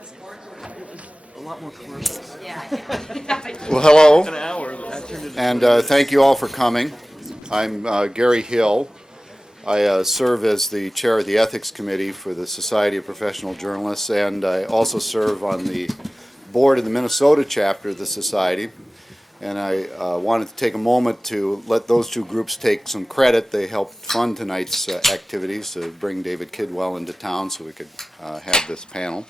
A lot more commercials. Well, hello, An hour. That turned into and thank you all for coming. I'm Gary Hill. I serve as the chair of the Ethics Committee for the Society of Professional Journalists, and I also serve on the board of the Minnesota chapter of the Society. And I wanted to take a moment to let those two groups take some credit. They helped fund tonight's activities to bring David Kidwell into town so we could have this panel.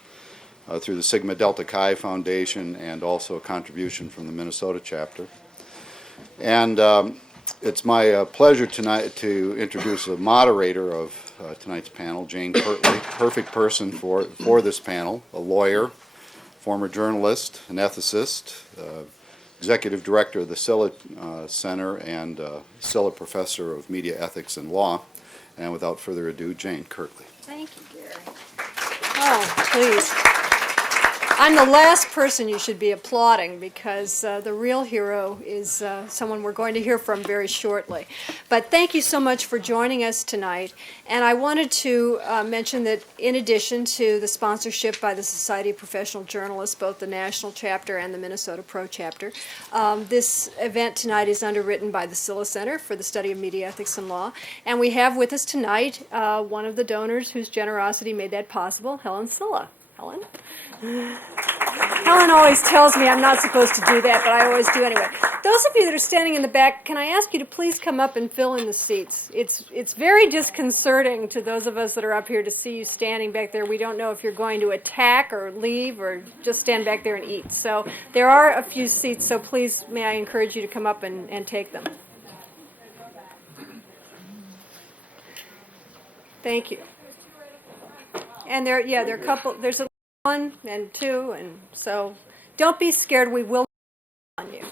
Through the Sigma Delta Chi Foundation and also a contribution from the Minnesota chapter. And it's my pleasure tonight to introduce the moderator of tonight's panel, Jane Kirtley, perfect person for this panel, a lawyer, former journalist, an ethicist, executive director of the Silha Center, and Silha Professor of Media Ethics and Law. And without further ado, Jane Kirtley. Thank you, Gary. Oh, please. I'm the last person you should be applauding because the real hero is someone we're going to hear from very shortly. But thank you so much for joining us tonight. And I wanted to mention that in addition to the sponsorship by the Society of Professional Journalists, both the national chapter and the Minnesota Pro chapter, this event tonight is underwritten by the Silha Center for the Study of Media Ethics and Law. And we have with us tonight one of the donors whose generosity made that possible, Helen Silha. Helen? Helen always tells me I'm not supposed to do that, but I always do anyway. Those of you that are standing in the back, can I ask you to please come up and fill in the seats? It's very disconcerting to those of us that are up here to see you standing back there. We don't know if you're going to attack or leave or just stand back there and eat. So there are a few seats, so please may I encourage you to come up and take them. Thank you. And there are a couple, there's a 1 and 2, and so don't be scared, we will on you.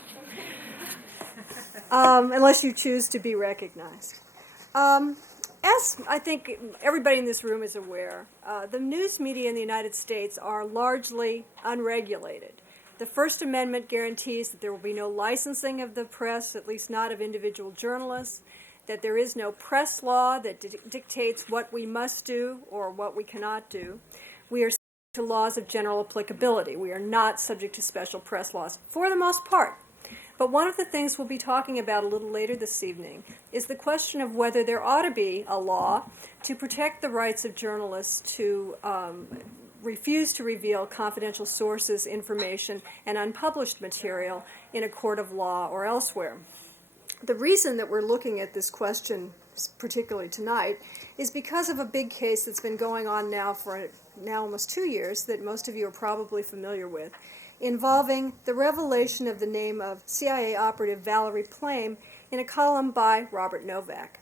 Unless you choose to be recognized. As I think everybody in this room is aware, the news media in the United States are largely unregulated. The First Amendment guarantees that there will be no licensing of the press, at least not of individual journalists, that there is no press law that dictates what we must do or what we cannot do. We are subject to laws of general applicability. We are not subject to special press laws, for the most part. But one of the things we'll be talking about a little later this evening is the question of whether there ought to be a law to protect the rights of journalists to refuse to reveal confidential sources, information, and unpublished material in a court of law or elsewhere. The reason that we're looking at this question, particularly tonight, is because of a big case that's been going on now for almost 2 years that most of you are probably familiar with, involving the revelation of the name of CIA operative Valerie Plame in a column by Robert Novak.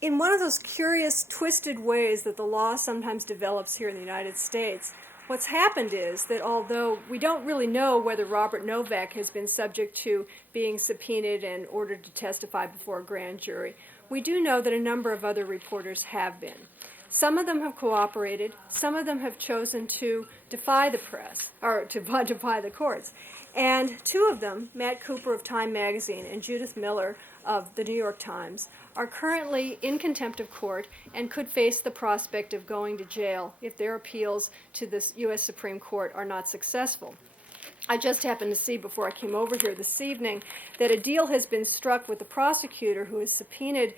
In one of those curious, twisted ways that the law sometimes develops here in the United States, what's happened is that although we don't really know whether Robert Novak has been subject to being subpoenaed and ordered to testify before a grand jury, we do know that a number of other reporters have been. Some of them have cooperated. Some of them have chosen to defy the press, or to defy the courts. And 2 of them, Matt Cooper of Time Magazine and Judith Miller of the New York Times, are currently in contempt of court and could face the prospect of going to jail if their appeals to the U.S. Supreme Court are not successful. I just happened to see before I came over here this evening that a deal has been struck with the prosecutor who has subpoenaed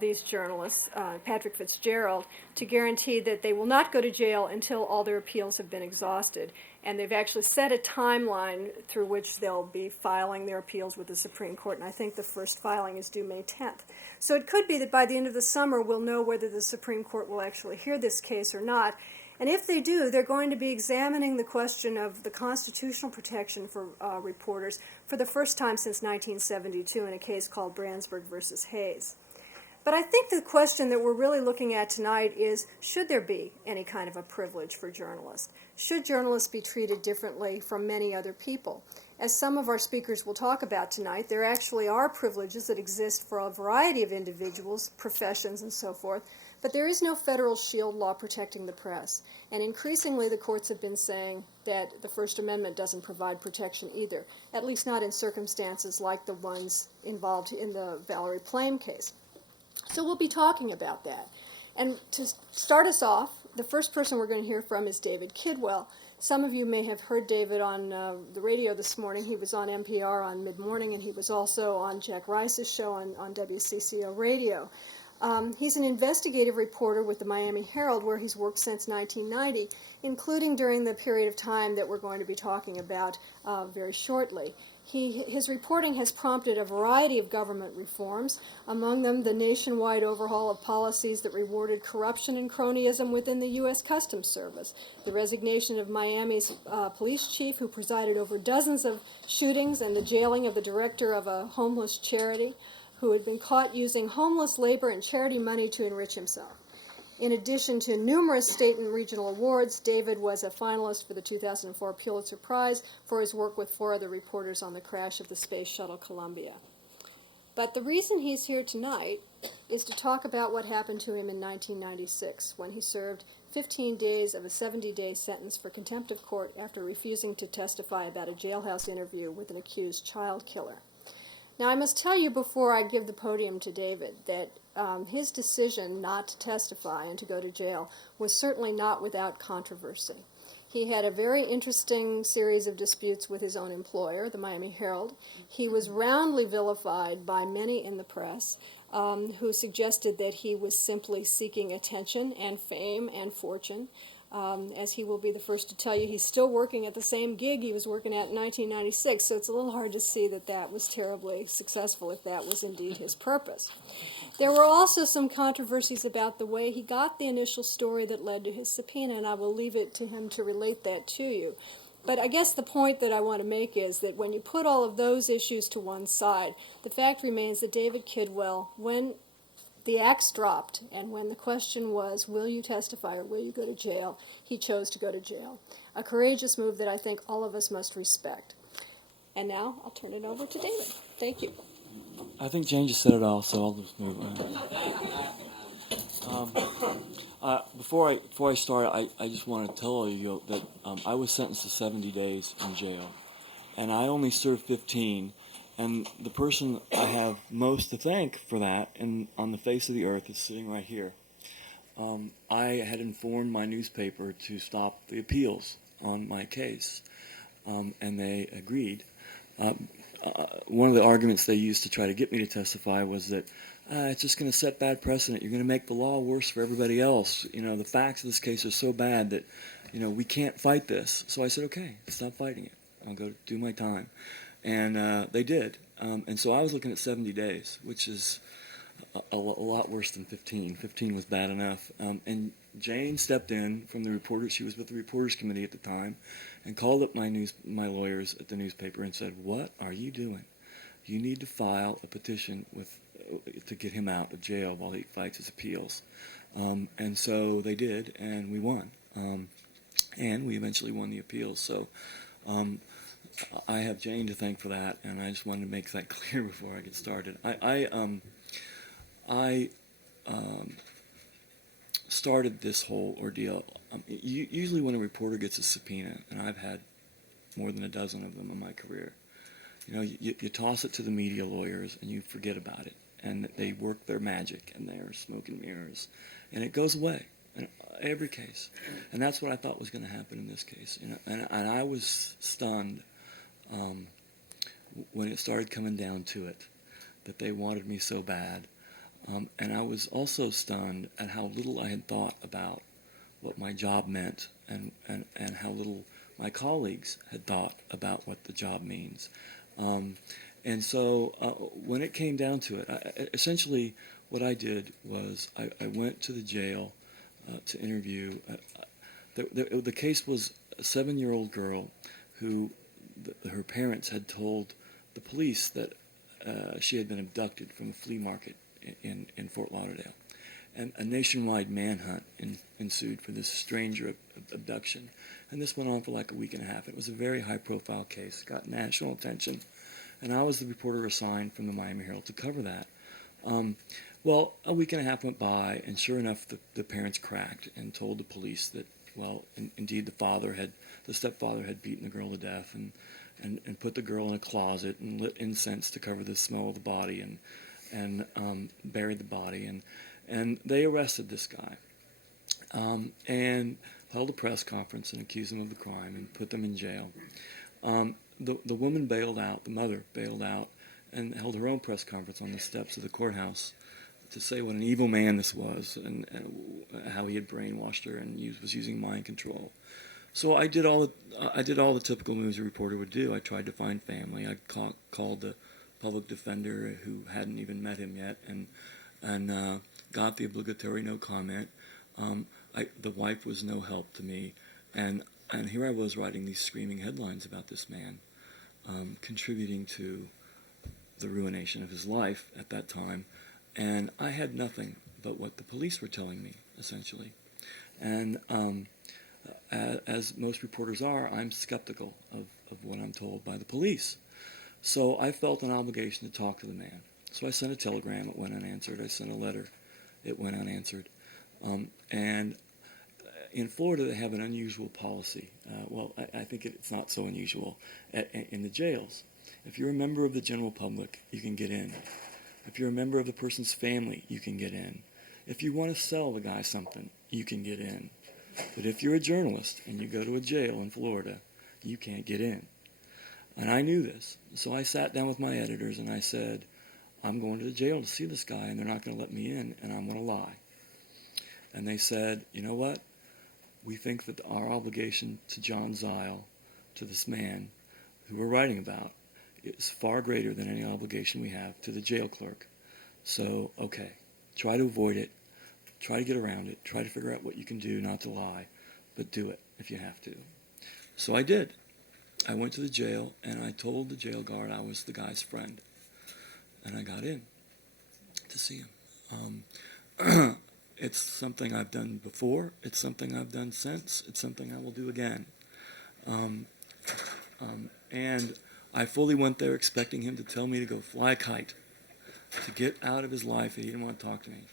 these journalists, Patrick Fitzgerald, to guarantee that they will not go to jail until all their appeals have been exhausted. And they've actually set a timeline through which they'll be filing their appeals with the Supreme Court, and I think the first filing is due May 10th. So it could be that by the end of the summer we'll know whether the Supreme Court will actually hear this case or not. And if they do, they're going to be examining the question of the constitutional protection for reporters for the first time since 1972 in a case called Brandsburg versus Hayes. But I think the question that we're really looking at tonight is, should there be any kind of a privilege for journalists? Should journalists be treated differently from many other people? As some of our speakers will talk about tonight, there actually are privileges that exist for a variety of individuals, professions, and so forth, but there is no federal shield law protecting the press. And increasingly, the courts have been saying that the First Amendment doesn't provide protection either, at least not in circumstances like the ones involved in the Valerie Plame case. So we'll be talking about that. And to start us off, The first person we're going to hear from is David Kidwell. Some of you may have heard David on the radio this morning. He was on NPR on mid-morning, and he was also on Jack Rice's show on WCCO radio. He's an investigative reporter with the Miami Herald, where he's worked since 1990, including during the period of time that we're going to be talking about very shortly. His reporting has prompted a variety of government reforms, among them the nationwide overhaul of policies that rewarded corruption and cronyism within the U.S. Customs Service, the resignation of Miami's police chief, who presided over dozens of shootings, and the jailing of the director of a homeless charity, who had been caught using homeless labor and charity money to enrich himself. In addition to numerous state and regional awards, David was a finalist for the 2004 Pulitzer Prize for his work with 4 other reporters on the crash of the Space Shuttle Columbia. But the reason he's here tonight is to talk about what happened to him in 1996, when he served 15 days of a 70-day sentence for contempt of court after refusing to testify about a jailhouse interview with an accused child killer. Now, I must tell you before I give the podium to David that his decision not to testify and to go to jail was certainly not without controversy. He had a very interesting series of disputes with his own employer, the Miami Herald. He was roundly vilified by many in the press, who suggested that he was simply seeking attention and fame and fortune. As he will be the first to tell you, he's still working at the same gig he was working at in 1996, so it's a little hard to see that that was terribly successful if that was indeed his purpose. There were also some controversies about the way he got the initial story that led to his subpoena, and I will leave it to him to relate that to you. But I guess the point that I want to make is that when you put all of those issues to one side, the fact remains that David Kidwell, when the axe dropped, and when the question was, will you testify or will you go to jail, he chose to go to jail. A courageous move that I think all of us must respect. And now I'll turn it over to David. Thank you. I think Jane just said it all, so I'll just move on. Before I start, I just want to tell you that I was sentenced to 70 days in jail, and I only served 15. And the person I have most to thank for that, and on the face of the earth, is sitting right here. I had informed my newspaper to stop the appeals on my case, and they agreed. One of the arguments they used to try to get me to testify was that it's just going to set bad precedent. You're going to make the law worse for everybody else. You know, the facts of this case are so bad that, you know, we can't fight this. So I said, okay, stop fighting it. I'll go do my time. And they did. And so I was looking at 70 days, which is a lot worse than 15. 15 was bad enough. And Jane stepped in from the reporters. She was with the Reporters Committee at the time, and called up my lawyers at the newspaper and said, "What are you doing? You need to file a petition to get him out of jail while he fights his appeals." And so they did, and we won. And we eventually won the appeals. So I have Jane to thank for that, and I just wanted to make that clear before I get started. I started this whole ordeal. Usually when a reporter gets a subpoena, and I've had more than a dozen of them in my career, you know, you toss it to the media lawyers and you forget about it, and they work their magic, and they're smoke and mirrors, and it goes away in every case. And that's what I thought was going to happen in this case. You know, and I was stunned when it started coming down to it, that they wanted me so bad. And I was also stunned at how little I had thought about what my job meant, and how little my colleagues had thought about what the job means. And so when it came down to it, essentially what I did was I went to the jail to interview. The case was a 7-year-old girl who her parents had told the police that she had been abducted from a flea market in Fort Lauderdale. And a nationwide manhunt ensued for this stranger abduction. And this went on for like a week and a half. It was a very high-profile case, got national attention. And I was the reporter assigned from the Miami Herald to cover that. Well, a week and a half went by, and sure enough, the parents cracked and told the police that, well, indeed the stepfather had beaten the girl to death and put the girl in a closet and lit incense to cover the smell of the body and buried the body. And they arrested this guy. and held a press conference and accused them of the crime and put them in jail. The woman bailed out, the mother bailed out, and held her own press conference on the steps of the courthouse to say what an evil man this was, and how he had brainwashed her and was using mind control. So I did all the typical moves a reporter would do. I tried to find family. I called the public defender, who hadn't even met him yet, and got the obligatory no comment. The wife was no help to me, and here I was writing these screaming headlines about this man, contributing to the ruination of his life at that time, and I had nothing but what the police were telling me, essentially. And as most reporters are, I'm skeptical of what I'm told by the police. So I felt an obligation to talk to the man. So I sent a telegram, it went unanswered. I sent a letter, it went unanswered. And in Florida, they have an unusual policy. I think it's not so unusual in the jails. If you're a member of the general public, you can get in. If you're a member of the person's family, you can get in. If you want to sell the guy something, you can get in. But if you're a journalist and you go to a jail in Florida, you can't get in. And I knew this. So I sat down with my editors and I said, I'm going to the jail to see this guy, and they're not going to let me in, and I'm going to lie. And they said, you know what? We think that our obligation to John Zile, to this man who we're writing about, is far greater than any obligation we have to the jail clerk. So, okay, try to avoid it, try to get around it, try to figure out what you can do not to lie, but do it if you have to. So I did. I went to the jail, and I told the jail guard I was the guy's friend. And I got in to see him. It's something I've done before. It's something I've done since. It's something I will do again. And I fully went there expecting him to tell me to go fly a kite, to get out of his life. He didn't want to talk to me.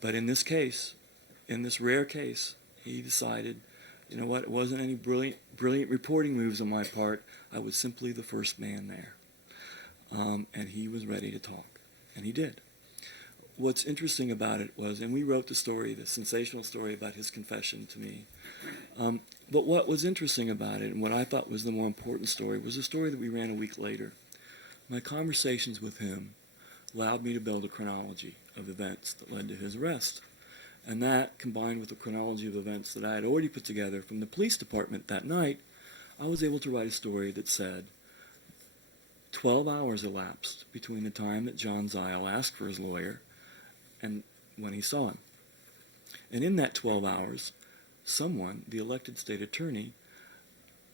But in this case, in this rare case, he decided, you know what, it wasn't any brilliant reporting moves on my part. I was simply the first man there. And he was ready to talk. And he did. What's interesting about it was, and we wrote the story, the sensational story about his confession to me. But what was interesting about it, and what I thought was the more important story, was a story that we ran a week later. My conversations with him allowed me to build a chronology of events that led to his arrest. And that, combined with the chronology of events that I had already put together from the police department that night, I was able to write a story that said 12 hours elapsed between the time that John Zile asked for his lawyer and when he saw him. And in that 12 hours, someone, the elected state attorney,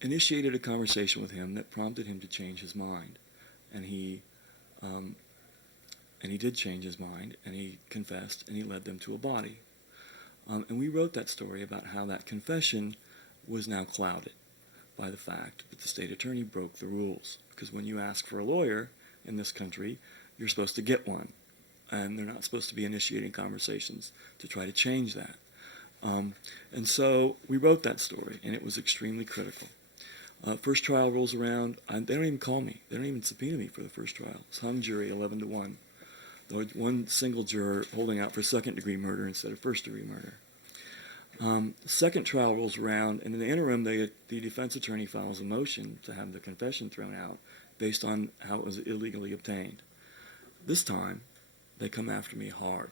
initiated a conversation with him that prompted him to change his mind. And he did change his mind, and he confessed, and he led them to a body. And we wrote that story about how that confession was now clouded by the fact that the state attorney broke the rules. Because when you ask for a lawyer in this country, you're supposed to get one. And they're not supposed to be initiating conversations to try to change that. And so we wrote that story, and it was extremely critical. First trial rolls around. They don't even call me. They don't even subpoena me for the first trial. It's hung jury 11-1. There was one single juror holding out for second-degree murder instead of first-degree murder. Second trial rolls around, and in the interim, the defense attorney files a motion to have the confession thrown out based on how it was illegally obtained. This time, they come after me hard.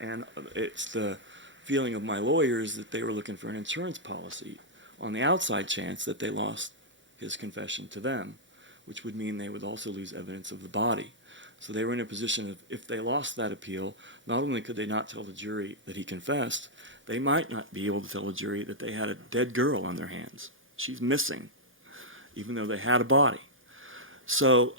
And it's the feeling of my lawyers that they were looking for an insurance policy on the outside chance that they lost his confession to them, which would mean they would also lose evidence of the body. So they were in a position of, if they lost that appeal, not only could they not tell the jury that he confessed, they might not be able to tell the jury that they had a dead girl on their hands. She's missing, even though they had a body. So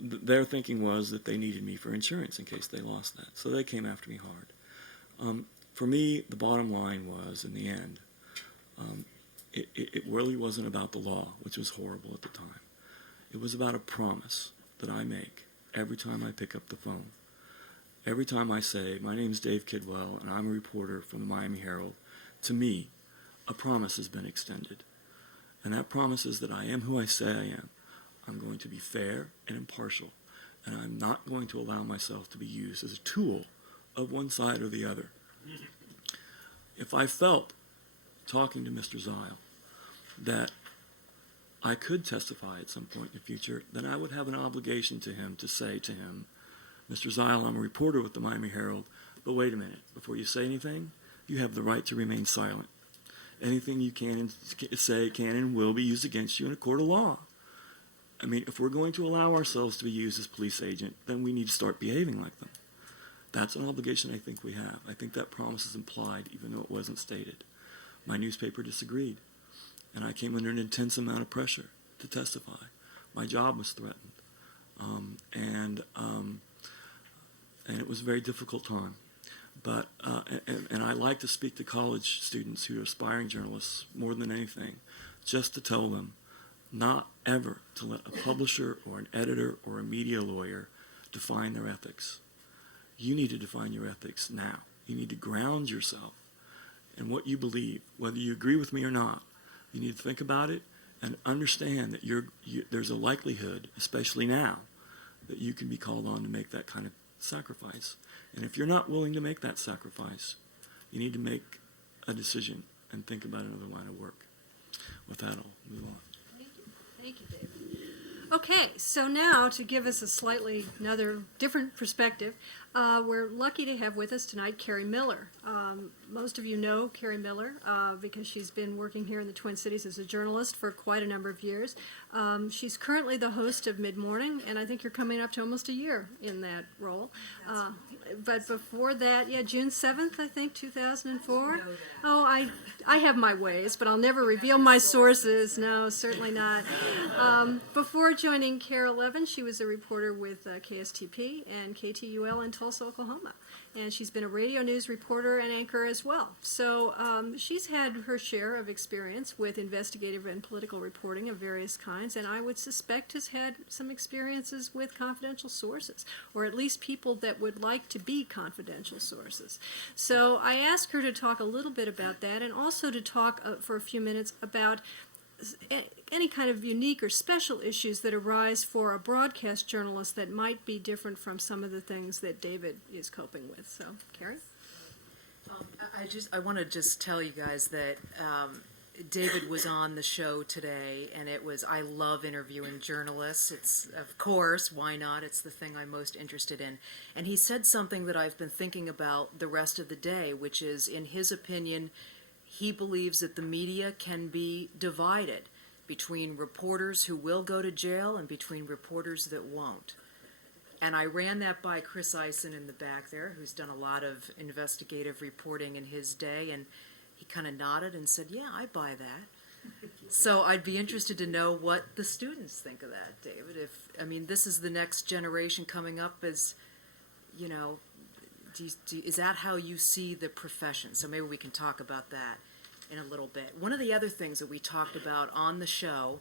their thinking was that they needed me for insurance in case they lost that. So they came after me hard. For me, the bottom line was, in the end, it really wasn't about the law, which was horrible at the time. It was about a promise that I make every time I pick up the phone. Every time I say, my name's Dave Kidwell, and I'm a reporter from the Miami Herald, to me, a promise has been extended. And that promise is that I am who I say I am. I'm going to be fair and impartial, and I'm not going to allow myself to be used as a tool of one side or the other. if I felt, talking to Mr. Zile, that I could testify at some point in the future, then I would have an obligation to him to say to him, Mr. Zile, I'm a reporter with the Miami Herald, but wait a minute, before you say anything, you have the right to remain silent. Anything you can say can and will be used against you in a court of law. I mean, if we're going to allow ourselves to be used as police agent, then we need to start behaving like them. That's an obligation I think we have. I think that promise is implied, even though it wasn't stated. My newspaper disagreed, and I came under an intense amount of pressure to testify. My job was threatened, and it was a very difficult time. But and I like to speak to college students who are aspiring journalists more than anything, just to tell them not ever to let a publisher or an editor or a media lawyer define their ethics. You need to define your ethics now. You need to ground yourself in what you believe, whether you agree with me or not. You need to think about it and understand that there's a likelihood, especially now, that you can be called on to make that kind of sacrifice. And if you're not willing to make that sacrifice, you need to make a decision and think about another line of work. With that, I'll move on. Thank you, David. Okay, so now to give us another different perspective, we're lucky to have with us tonight Carrie Miller. Most of you know Carrie Miller because she's been working here in the Twin Cities as a journalist for quite a number of years. She's currently the host of Mid-Morning, and I think you're coming up to almost a year in that role. But before that, June 7th, I think, 2004. Oh, I have my ways, but I'll never reveal my sources. No, certainly not. Before joining KARE 11, she was a reporter with KSTP and KTUL in Tulsa, Oklahoma. And she's been a radio news reporter and anchor as well. So she's had her share of experience with investigative and political reporting of various kinds, and I would suspect has had some experiences with confidential sources, or at least people that would like to be confidential sources. So I asked her to talk a little bit about that, and also to talk for a few minutes about any kind of unique or special issues that arise for a broadcast journalist that might be different from some of the things that David is coping with. So, Carrie? I want to just tell you guys that David was on the show today, and I love interviewing journalists. It's, of course, why not? It's the thing I'm most interested in. And he said something that I've been thinking about the rest of the day, which is, in his opinion, he believes that the media can be divided between reporters who will go to jail and between reporters that won't. And I ran that by Chris Eisen in the back there, who's done a lot of investigative reporting in his day, and he kind of nodded and said, yeah, I buy that. So I'd be interested to know what the students think of that, David. This is the next generation coming up as, is that how you see the profession? So maybe we can talk about that in a little bit. One of the other things that we talked about on the show,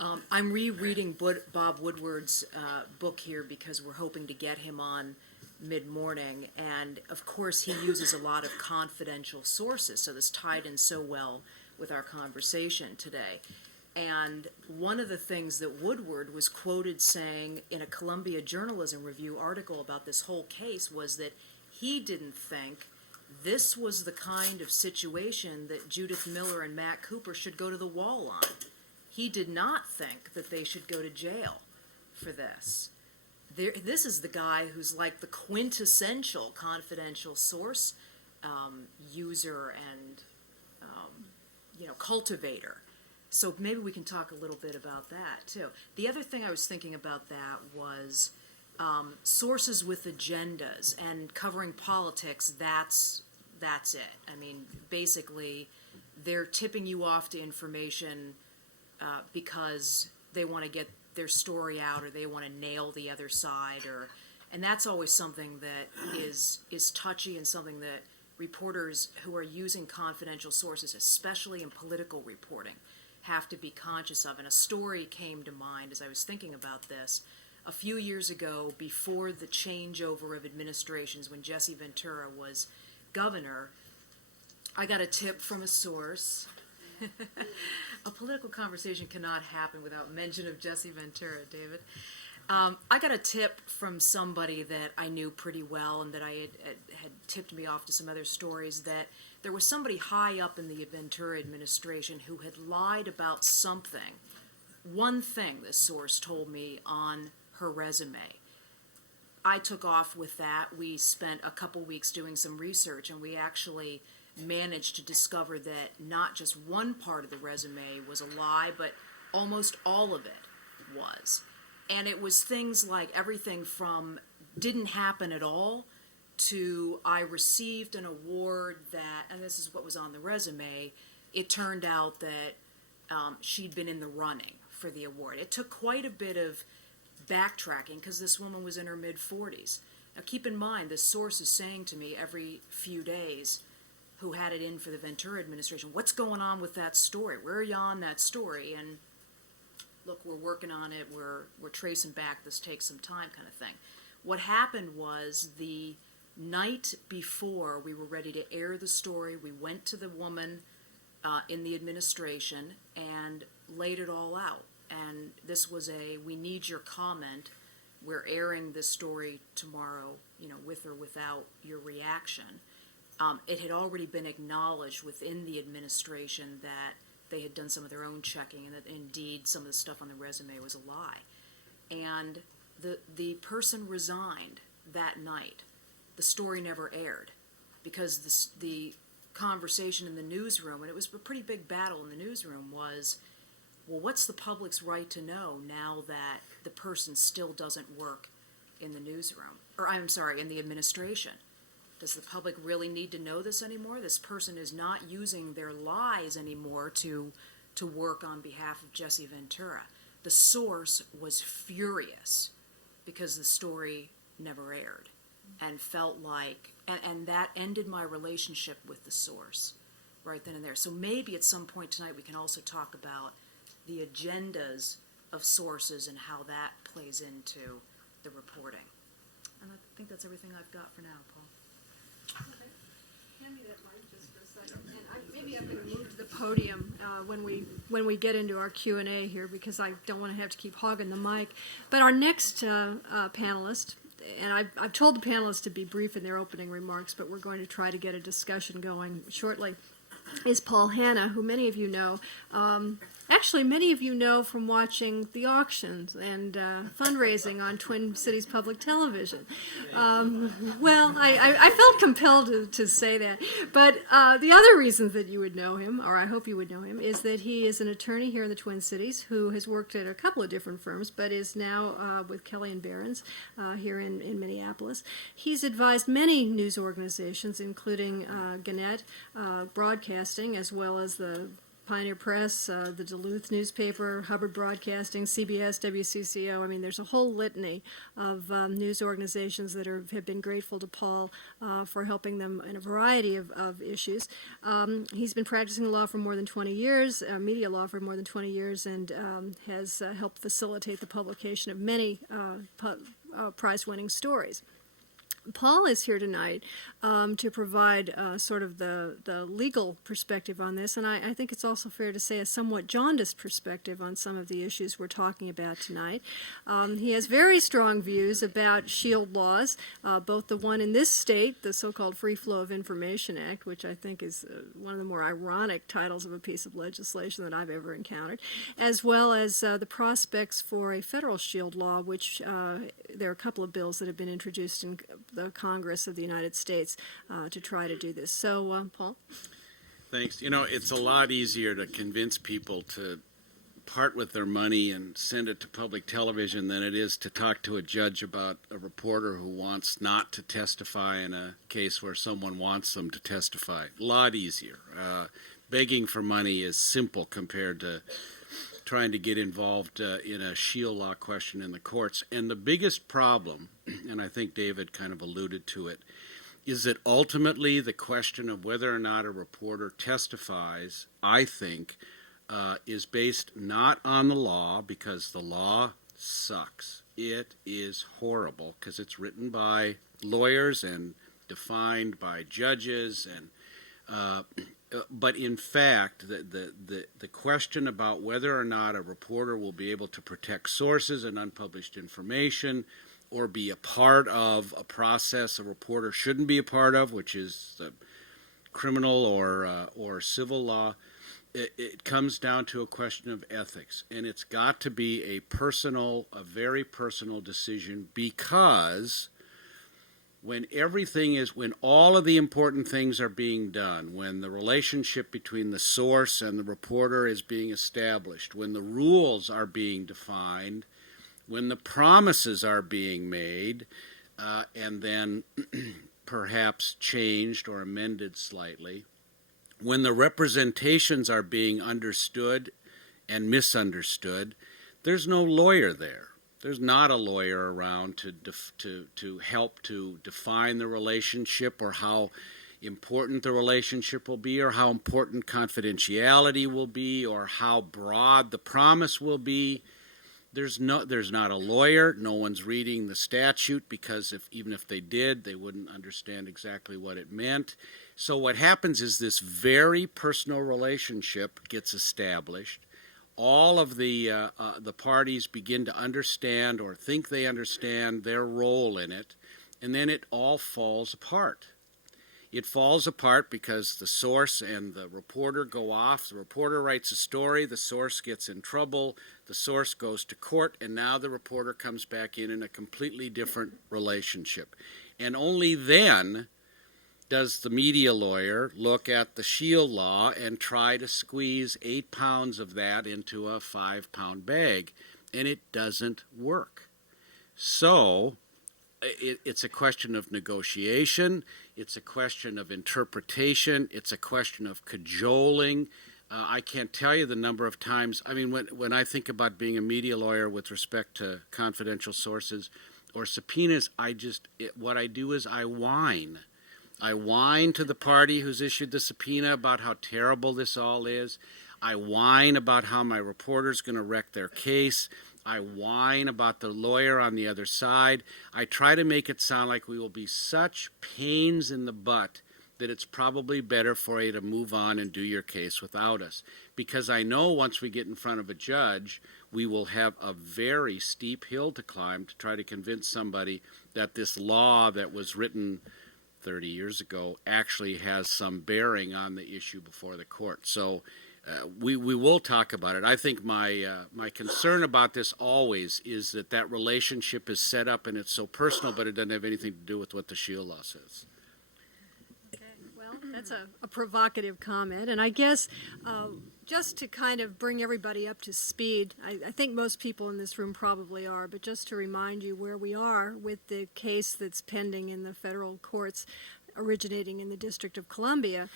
I'm rereading Bob Woodward's book here because we're hoping to get him on Mid-Morning, and of course he uses a lot of confidential sources, so this tied in so well with our conversation today. And one of the things that Woodward was quoted saying in a Columbia Journalism Review article about this whole case was that he didn't think this was the kind of situation that Judith Miller and Matt Cooper should go to the wall on. He did not think that they should go to jail for this. This is the guy who's like the quintessential confidential source user and cultivator. So maybe we can talk a little bit about that too. The other thing I was thinking about that was sources with agendas and covering politics. That's it. Basically, they're tipping you off to information because they want to get their story out, or they want to nail the other side, and that's always something that is touchy, and something that reporters who are using confidential sources, especially in political reporting, have to be conscious of. And a story came to mind as I was thinking about this. A few years ago, before the changeover of administrations, when Jesse Ventura was governor, I got a tip from a source. A political conversation cannot happen without mention of Jesse Ventura, David. I got a tip from somebody that I knew pretty well and that had tipped me off to some other stories that there was somebody high up in the Ventura administration who had lied about something. One thing, this source told me, on her resume. I took off with that. We spent a couple weeks doing some research, and we actually managed to discover that not just one part of the resume was a lie, but almost all of it was. And it was things like everything from didn't happen at all to I received an award that, and this is what was on the resume, it turned out that she'd been in the running for the award. It took quite a bit of backtracking because this woman was in her mid-40s. Now keep in mind, this source is saying to me every few days, who had it in for the Ventura administration, what's going on with that story? Where are you on that story? And look, we're working on it, we're tracing back, this takes some time kind of thing. What happened was the night before we were ready to air the story, we went to the woman in the administration and laid it all out. And this was we need your comment. We're airing this story tomorrow, with or without your reaction. It had already been acknowledged within the administration that they had done some of their own checking and that indeed some of the stuff on the resume was a lie. And the person resigned that night. The story never aired because the conversation in the newsroom, and it was a pretty big battle in the newsroom, was, well, what's the public's right to know now that the person still doesn't work in the newsroom? Or I'm sorry, in the administration. Does the public really need to know this anymore? This person is not using their lies anymore to work on behalf of Jesse Ventura. The source was furious because the story never aired and felt like, and that ended my relationship with the source right then and there. So maybe at some point tonight we can also talk about the agendas of sources and how that plays into the reporting. And I think that's everything I've got for now, Paul. Hand me that mic just for a second. And maybe I'm going to move to the podium when we get into our Q&A here because I don't want to have to keep hogging the mic. But our next panelist, and I've told the panelists to be brief in their opening remarks, but we're going to try to get a discussion going shortly, is Paul Hanna, who many of you know. Actually, many of you know from watching the auctions and fundraising on Twin Cities Public Television. Well, I felt compelled to say that. But the other reason that you would know him, or I hope you would know him, is that he is an attorney here in the Twin Cities who has worked at a couple of different firms, but is now with Kelly and Barron's here in Minneapolis. He's advised many news organizations, including Gannett Broadcasting, as well as the Pioneer Press, the Duluth newspaper, Hubbard Broadcasting, CBS, WCCO. I mean, there's a whole litany of news organizations that have been grateful to Paul for helping them in a variety of issues. He's been practicing law for more than 20 years, media law for more than 20 years, and has helped facilitate the publication of many prize-winning stories. Paul is here tonight to provide sort of the legal perspective on this, and I think it's also fair to say a somewhat jaundiced perspective on some of the issues we're talking about tonight. He has very strong views about shield laws, both the one in this state, the so-called Free Flow of Information Act, which I think is one of the more ironic titles of a piece of legislation that I've ever encountered, as well as the prospects for a federal shield law, which there are a couple of bills that have been introduced in the Congress of the United States to try to do this. So, Paul? Thanks. It's a lot easier to convince people to part with their money and send it to public television than it is to talk to a judge about a reporter who wants not to testify in a case where someone wants them to testify. A lot easier. Begging for money is simple compared to trying to get involved in a shield law question in the courts. And the biggest problem, and I think David kind of alluded to it, is that ultimately the question of whether or not a reporter testifies, I think, is based not on the law, because the law sucks. It is horrible because it's written by lawyers and defined by judges, and But in fact, the question about whether or not a reporter will be able to protect sources and unpublished information or be a part of a process a reporter shouldn't be a part of, which is the criminal or civil law, it comes down to a question of ethics. And it's got to be a very personal decision, because when all of the important things are being done, when the relationship between the source and the reporter is being established, when the rules are being defined, when the promises are being made, and then perhaps changed or amended slightly, when the representations are being understood and misunderstood, there's no lawyer there. There's not a lawyer around to help to define the relationship, or how important the relationship will be, or how important confidentiality will be, or how broad the promise will be. There's not a lawyer. No one's reading the statute, because even if they did, they wouldn't understand exactly what it meant. So what happens is this very personal relationship gets established. All of the parties begin to understand, or think they understand, their role in it, and then it all falls apart. It falls apart because the source and the reporter go off. The reporter writes a story, the source gets in trouble, the source goes to court, and now the reporter comes back in a completely different relationship. And only then does the media lawyer look at the Shield law and try to squeeze 8 pounds of that into a 5-pound bag, and it doesn't work. So it's a question of negotiation, it's a question of interpretation, it's a question of cajoling. I can't tell you the number of times, when I think about being a media lawyer with respect to confidential sources or subpoenas, what I do is I whine. I whine to the party who's issued the subpoena about how terrible this all is. I whine about how my reporter's going to wreck their case. I whine about the lawyer on the other side. I try to make it sound like we will be such pains in the butt that it's probably better for you to move on and do your case without us. Because I know once we get in front of a judge, we will have a very steep hill to climb to try to convince somebody that this law that was written 30 years ago actually has some bearing on the issue before the court. So we will talk about it. I think my concern about this always is that relationship is set up and it's so personal, but it doesn't have anything to do with what the Shield law says. Okay, well, that's a provocative comment, and I guess just to kind of bring everybody up to speed, I think most people in this room probably are, but just to remind you where we are with the case that's pending in the federal courts originating in the District of Columbia.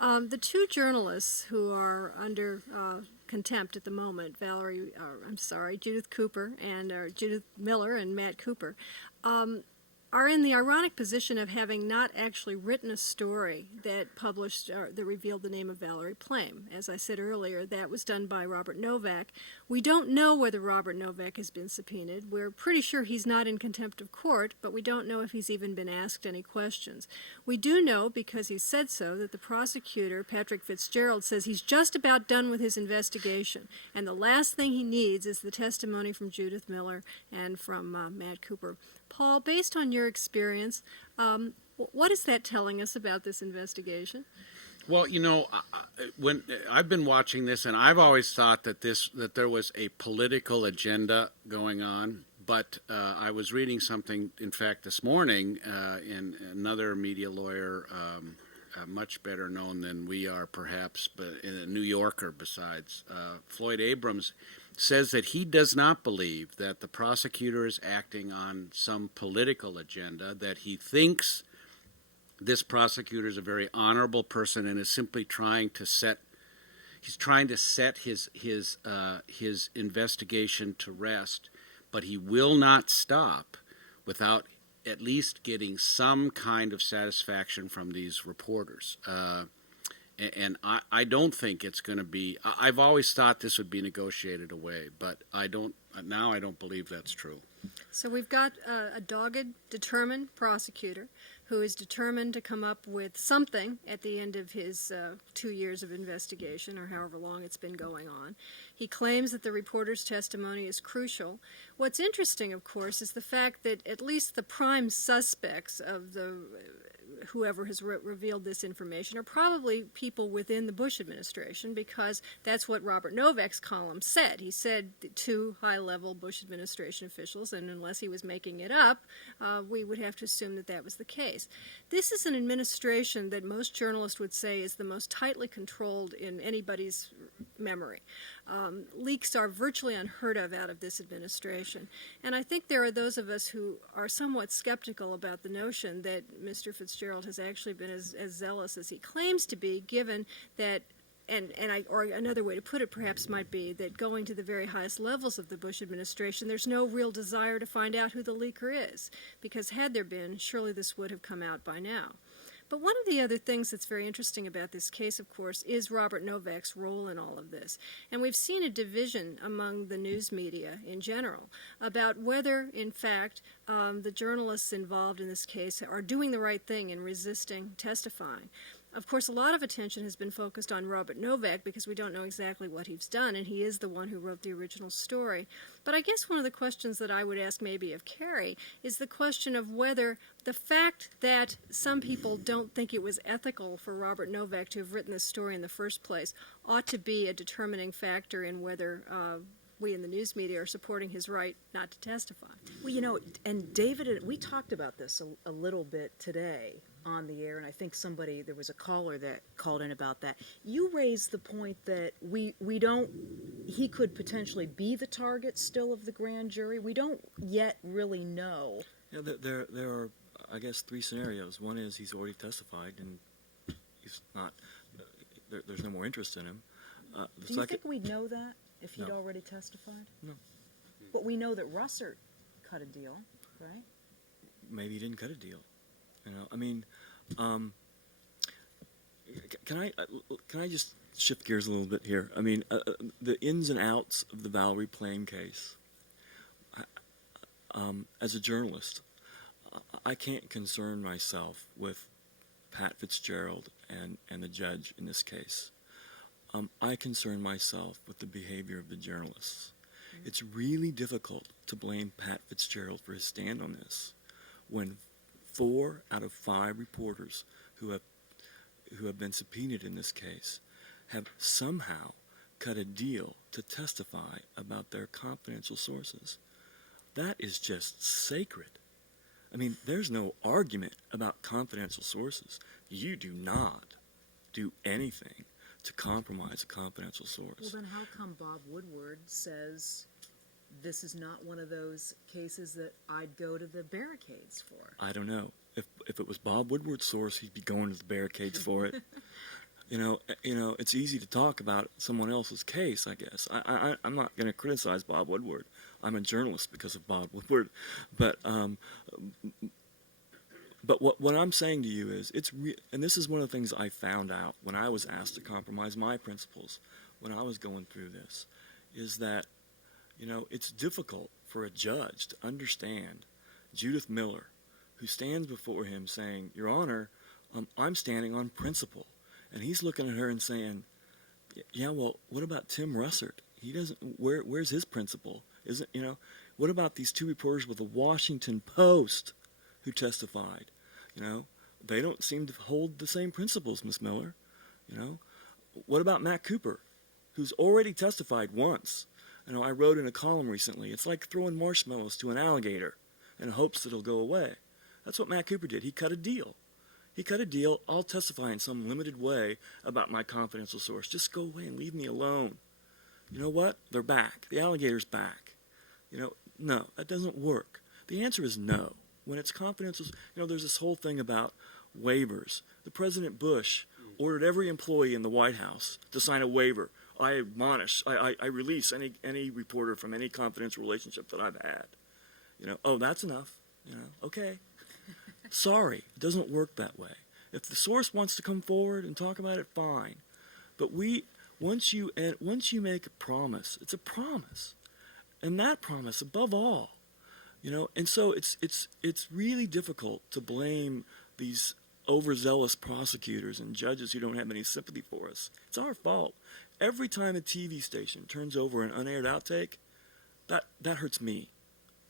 The two journalists who are under contempt at the moment, Judith Cooper and Judith Miller and Matt Cooper, are in the ironic position of having not actually written a story that that revealed the name of Valerie Plame. As I said earlier, that was done by Robert Novak. We don't know whether Robert Novak has been subpoenaed. We're pretty sure he's not in contempt of court, but we don't know if he's even been asked any questions. We do know, because he said so, that the prosecutor, Patrick Fitzgerald, says he's just about done with his investigation, and the last thing he needs is the testimony from Judith Miller and from Matt Cooper. Paul, based on your experience, what is that telling us about this investigation? Well, when I've been watching this, and I've always thought that there was a political agenda going on. But I was reading something, in fact, this morning, in another media lawyer, much better known than we are, perhaps, but in a New Yorker besides, Floyd Abrams, says that he does not believe that the prosecutor is acting on some political agenda, that he thinks this prosecutor is a very honorable person and is simply trying to set his investigation to rest, but he will not stop without at least getting some kind of satisfaction from these reporters. And I don't think it's going to be. I've always thought this would be negotiated away, but I don't believe that's true. So we've got a dogged, determined prosecutor who is determined to come up with something at the end of his 2 years of investigation, or however long it's been going on. He claims that the reporter's testimony is crucial. What's interesting, of course, is the fact that at least the prime suspects of the whoever has revealed this information are probably people within the Bush administration, because that's what Robert Novak's column said. He said two high-level Bush administration officials, and unless he was making it up, we would have to assume that that was the case. This is an administration that most journalists would say is the most tightly controlled in anybody's memory. Leaks are virtually unheard of out of this administration. And I think there are those of us who are somewhat skeptical about the notion that Mr. Fitzgerald has actually been as zealous as he claims to be, given that, or another way to put it perhaps might be that going to the very highest levels of the Bush administration, there's no real desire to find out who the leaker is, because had there been, surely this would have come out by now. But one of the other things that's very interesting about this case, of course, is Robert Novak's role in all of this. And we've seen a division among the news media in general about whether, in fact, the journalists involved in this case are doing the right thing in resisting testifying. Of course, a lot of attention has been focused on Robert Novak because we don't know exactly what he's done, and he is the one who wrote the original story. But I guess one of the questions that I would ask maybe of Carrie is the question of whether the fact that some people don't think it was ethical for Robert Novak to have written this story in the first place ought to be a determining factor in whether we in the news media are supporting his right not to testify. Well, you know, and David, we talked about this a little bit today on the air, and I think there was a caller that called in about that. You raised the point that he could potentially be the target still of the grand jury. We don't yet really know. Yeah, there are, I guess, three scenarios. One is he's already testified and he's not, there's no more interest in him. Do you think we'd know that if he'd already testified? No. But we know that Russert cut a deal, right? Maybe he didn't cut a deal. You know, I mean, can I just shift gears a little bit here? I mean, the ins and outs of the Valerie Plame case. As a journalist, I can't concern myself with Pat Fitzgerald and the judge in this case. I concern myself with the behavior of the journalists. Mm-hmm. It's really difficult to blame Pat Fitzgerald for his stand on this when 4 out of 5 reporters who have been subpoenaed in this case have somehow cut a deal to testify about their confidential sources. That is just sacred. I mean, there's no argument about confidential sources. You do not do anything to compromise a confidential source. Well, then how come Bob Woodward says this is not one of those cases that I'd go to the barricades for? I don't know. If it was Bob Woodward's source, he'd be going to the barricades for it. You know, it's easy to talk about someone else's case, I guess. I'm not going to criticize Bob Woodward. I'm a journalist because of Bob Woodward. But what I'm saying to you is, and this is one of the things I found out when I was asked to compromise my principles when I was going through this, is that, you know, it's difficult for a judge to understand Judith Miller, who stands before him saying, Your Honor, I'm standing on principle. And he's looking at her and saying, yeah, well, what about Tim Russert? He doesn't, where's his principle? Isn't, you know, what about these 2 reporters with the Washington Post who testified? You know, they don't seem to hold the same principles, Miss Miller. You know, what about Matt Cooper, who's already testified once? You know, I wrote in a column recently, it's like throwing marshmallows to an alligator in hopes that it'll go away. That's what Matt Cooper did. He cut a deal. I'll testify in some limited way about my confidential source. Just go away and leave me alone. You know what? They're back. The alligator's back. You know, no, that doesn't work. The answer is no. When it's confidential, you know, there's this whole thing about waivers. The President Bush ordered every employee in the White House to sign a waiver. I release any reporter from any confidential relationship that I've had. You know, oh, that's enough. You know, okay. Sorry, it doesn't work that way. If the source wants to come forward and talk about it, fine. But once you make a promise, it's a promise, and that promise above all, you know. And so it's really difficult to blame these overzealous prosecutors and judges who don't have any sympathy for us. It's our fault. Every time a TV station turns over an unaired outtake, that hurts me.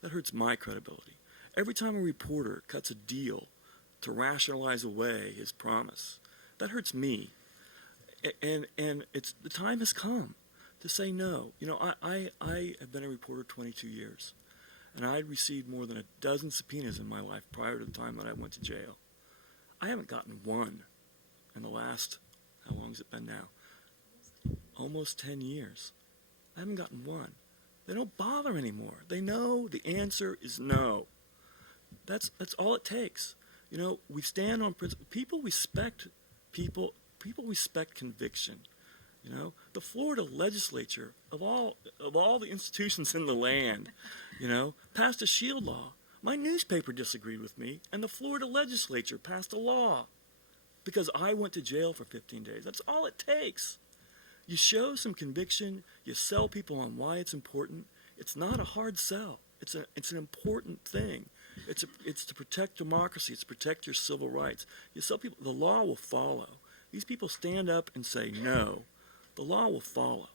That hurts my credibility. Every time a reporter cuts a deal to rationalize away his promise, that hurts me. And it's the time has come to say no. You know, I have been a reporter 22 years, and I had received more than a dozen subpoenas in my life prior to the time that I went to jail. I haven't gotten one in the last, how long has it been now? Almost 10 years. I haven't gotten one. They don't bother anymore. They know the answer is no. That's all it takes. You know, we stand on principle. People respect people. People respect conviction. You know, the Florida legislature, of all the institutions in the land, you know, passed a shield law. My newspaper disagreed with me, and the Florida legislature passed a law because I went to jail for 15 days. That's all it takes. You show some conviction, you sell people on why it's important. It's not a hard sell. It's an important thing. It's to protect democracy. It's to protect your civil rights. You sell people, the law will follow. These people stand up and say no. The law will follow,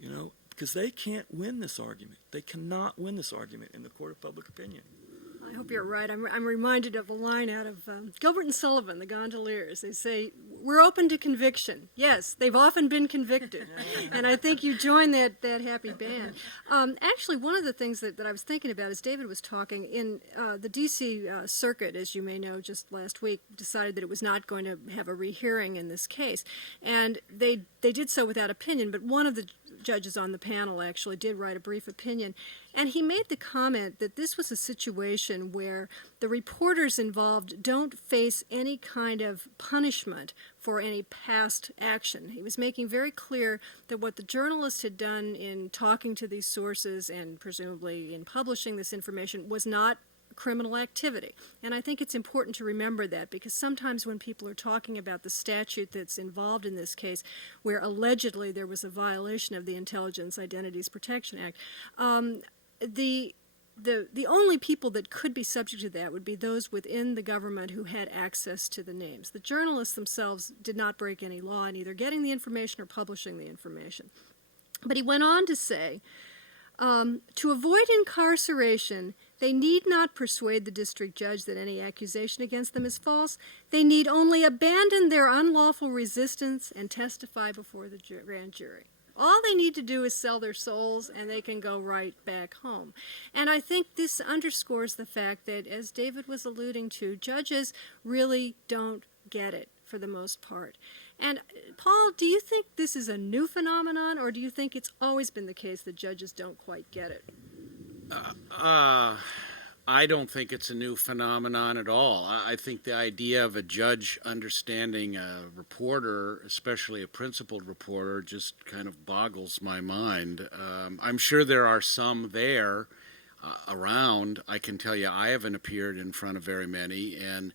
you know, because they can't win this argument. They cannot win this argument in the court of public opinion. I hope you're right. I'm reminded of a line out of Gilbert and Sullivan, the Gondoliers. They say, we're open to conviction. Yes, they've often been convicted. And I think you join that happy band. Actually, one of the things that I was thinking about as David was talking, in the D.C. Circuit, as you may know, just last week, decided that it was not going to have a rehearing in this case. And they did so without opinion, but one of the judges on the panel actually did write a brief opinion. And he made the comment that this was a situation where the reporters involved don't face any kind of punishment for any past action. He was making very clear that what the journalists had done in talking to these sources and presumably in publishing this information was not criminal activity. And I think it's important to remember that, because sometimes when people are talking about the statute that's involved in this case, where allegedly there was a violation of the Intelligence Identities Protection Act, the only people that could be subject to that would be those within the government who had access to the names. The journalists themselves did not break any law in either getting the information or publishing the information. But he went on to say, to avoid incarceration, they need not persuade the district judge that any accusation against them is false. They need only abandon their unlawful resistance and testify before the grand jury. All they need to do is sell their souls, and they can go right back home. And I think this underscores the fact that, as David was alluding to, judges really don't get it for the most part. And Paul, do you think this is a new phenomenon, or do you think it's always been the case that judges don't quite get it? I don't think it's a new phenomenon at all. I think the idea of a judge understanding a reporter, especially a principled reporter, just kind of boggles my mind. I'm sure there are some there around. I can tell you I haven't appeared in front of very many. And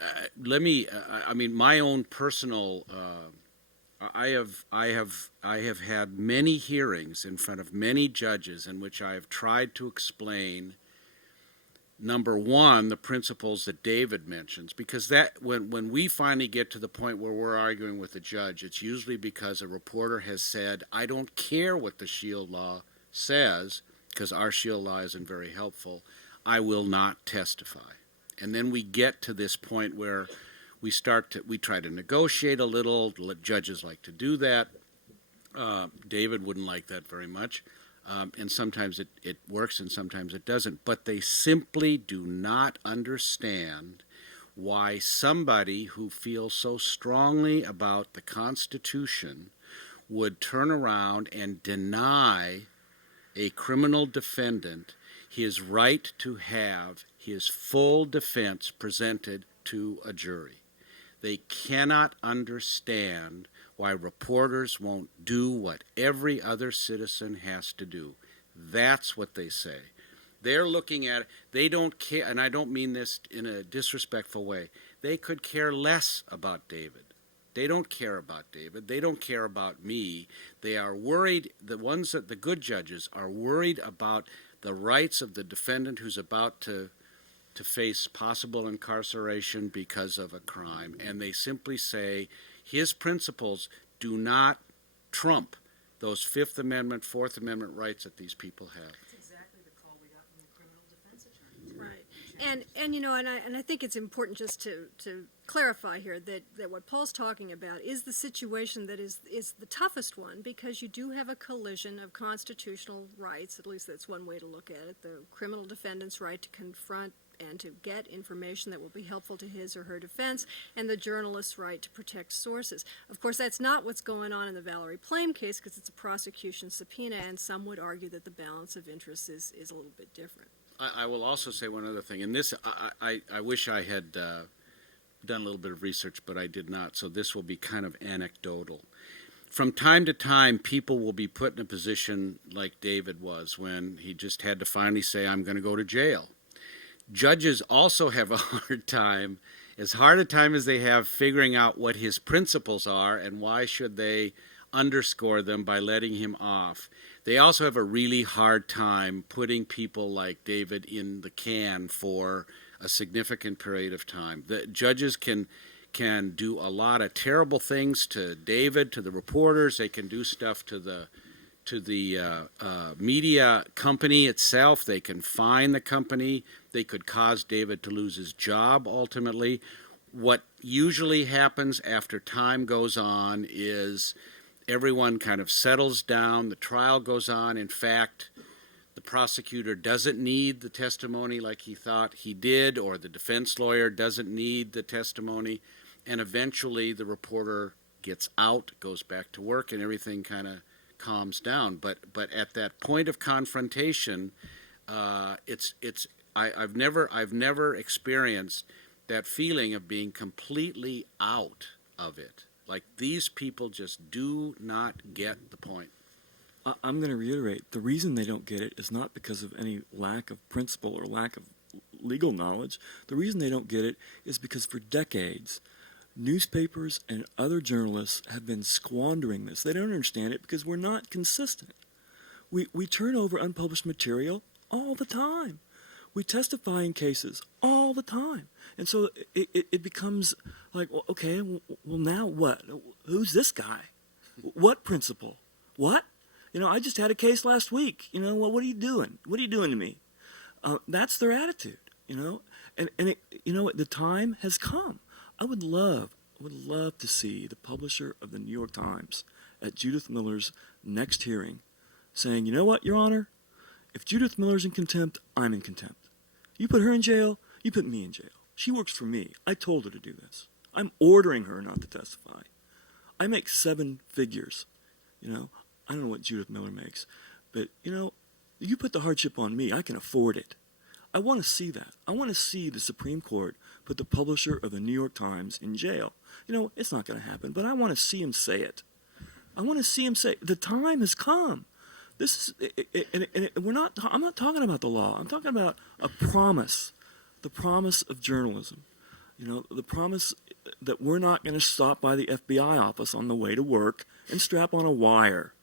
I mean, my own personal... I have had many hearings in front of many judges in which I have tried to explain, number one, the principles that David mentions, because that when we finally get to the point where we're arguing with a judge, it's usually because a reporter has said, I don't care what the shield law says, because our shield law isn't very helpful, I will not testify. And then we get to this point where we try to negotiate a little. Judges like to do that. David wouldn't like that very much. And sometimes it works and sometimes it doesn't. But they simply do not understand why somebody who feels so strongly about the Constitution would turn around and deny a criminal defendant his right to have his full defense presented to a jury. They cannot understand why reporters won't do what every other citizen has to do. That's what they say. They're looking at it. They don't care, and I don't mean this in a disrespectful way. They could care less about David. They don't care about David. They don't care about me. They are worried, the good judges are worried about the rights of the defendant who's about to to face possible incarceration because of a crime, and they simply say his principles do not trump those Fifth Amendment, Fourth Amendment rights that these people have. That's exactly the call we got from the criminal defense attorney. Right. And you know, and I think it's important just to clarify here that what Paul's talking about is the situation that is the toughest one, because you do have a collision of constitutional rights, at least that's one way to look at it, the criminal defendant's right to confront and to get information that will be helpful to his or her defense, and the journalist's right to protect sources. Of course, that's not what's going on in the Valerie Plame case, because it's a prosecution subpoena, and some would argue that the balance of interests is a little bit different. I will also say one other thing, and this, I wish I had done a little bit of research, but I did not, so this will be kind of anecdotal. From time to time, people will be put in a position like David was when he just had to finally say, I'm going to go to jail. Judges also have a hard a time as they have figuring out what his principles are and why should they underscore them by letting him off. They also have a really hard time putting people like David in the can for a significant period of time. The judges can do a lot of terrible things to David, to the reporters. They can do stuff to the media company itself. They can fine the company. They could cause David to lose his job ultimately. What usually happens after time goes on is everyone kind of settles down. The trial goes on. In fact, the prosecutor doesn't need the testimony like he thought he did, or the defense lawyer doesn't need the testimony, and eventually the reporter gets out, goes back to work, and everything kind of calms down. But at that point of confrontation, I've never experienced that feeling of being completely out of it. Like these people just do not get the point. I'm going to reiterate, the reason they don't get it is not because of any lack of principle or lack of legal knowledge. The reason they don't get it is because for decades, newspapers and other journalists have been squandering this. They don't understand it because we're not consistent. We turn over unpublished material all the time. We testify in cases all the time. And so it becomes like, well, okay, well now what? Who's this guy? What principle? What? You know, I just had a case last week. You know, well, what are you doing? What are you doing to me? That's their attitude, you know. And the time has come. I would love to see the publisher of the New York Times at Judith Miller's next hearing saying, you know what, Your Honor, if Judith Miller's in contempt, I'm in contempt. You put her in jail, you put me in jail. She works for me. I told her to do this. I'm ordering her not to testify. I make 7 figures, you know. I don't know what Judith Miller makes, but, you know, you put the hardship on me. I can afford it. I want to see that. I want to see the Supreme Court put the publisher of the New York Times in jail. You know, it's not going to happen, but I want to see him say it. I want to see him say, the time has come. This is, I'm not talking about the law. I'm talking about a promise, the promise of journalism. You know, the promise that we're not going to stop by the FBI office on the way to work and strap on a wire.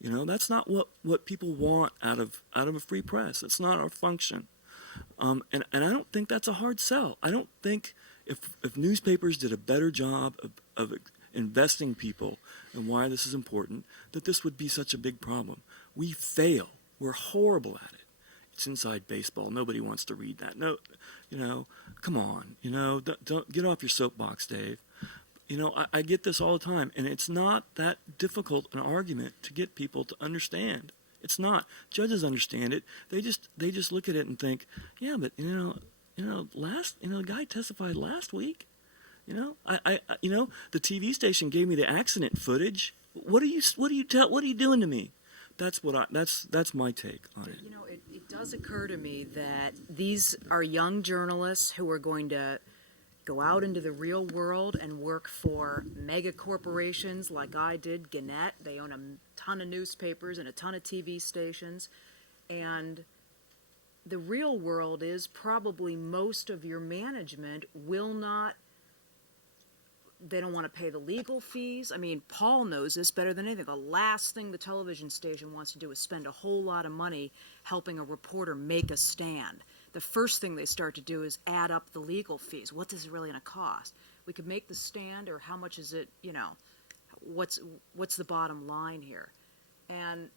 You know, that's not what people want out of a free press. It's not our function. And I don't think that's a hard sell. I don't think if newspapers did a better job of investing people in why this is important, that this would be such a big problem. We fail. We're horrible at it. It's inside baseball. Nobody wants to read that. No, you know, come on. You know, don't get off your soapbox, Dave. You know, I get this all the time, and it's not that difficult an argument to get people to understand. It's not. Judges understand it. They just look at it and think, yeah, but the guy testified last week. You know, the TV station gave me the accident footage. What are you doing to me? That's my take on it. You know, it does occur to me that these are young journalists who are going to go out into the real world and work for mega corporations like I did, Gannett. They own a ton of newspapers and a ton of TV stations. And the real world is probably most of your management will not, they don't want to pay the legal fees. I mean, Paul knows this better than anything. The last thing the television station wants to do is spend a whole lot of money helping a reporter make a stand. the first thing they start to do is add up the legal fees. What is it really going to cost? We could make the stand, or how much is it, what's the bottom line here? And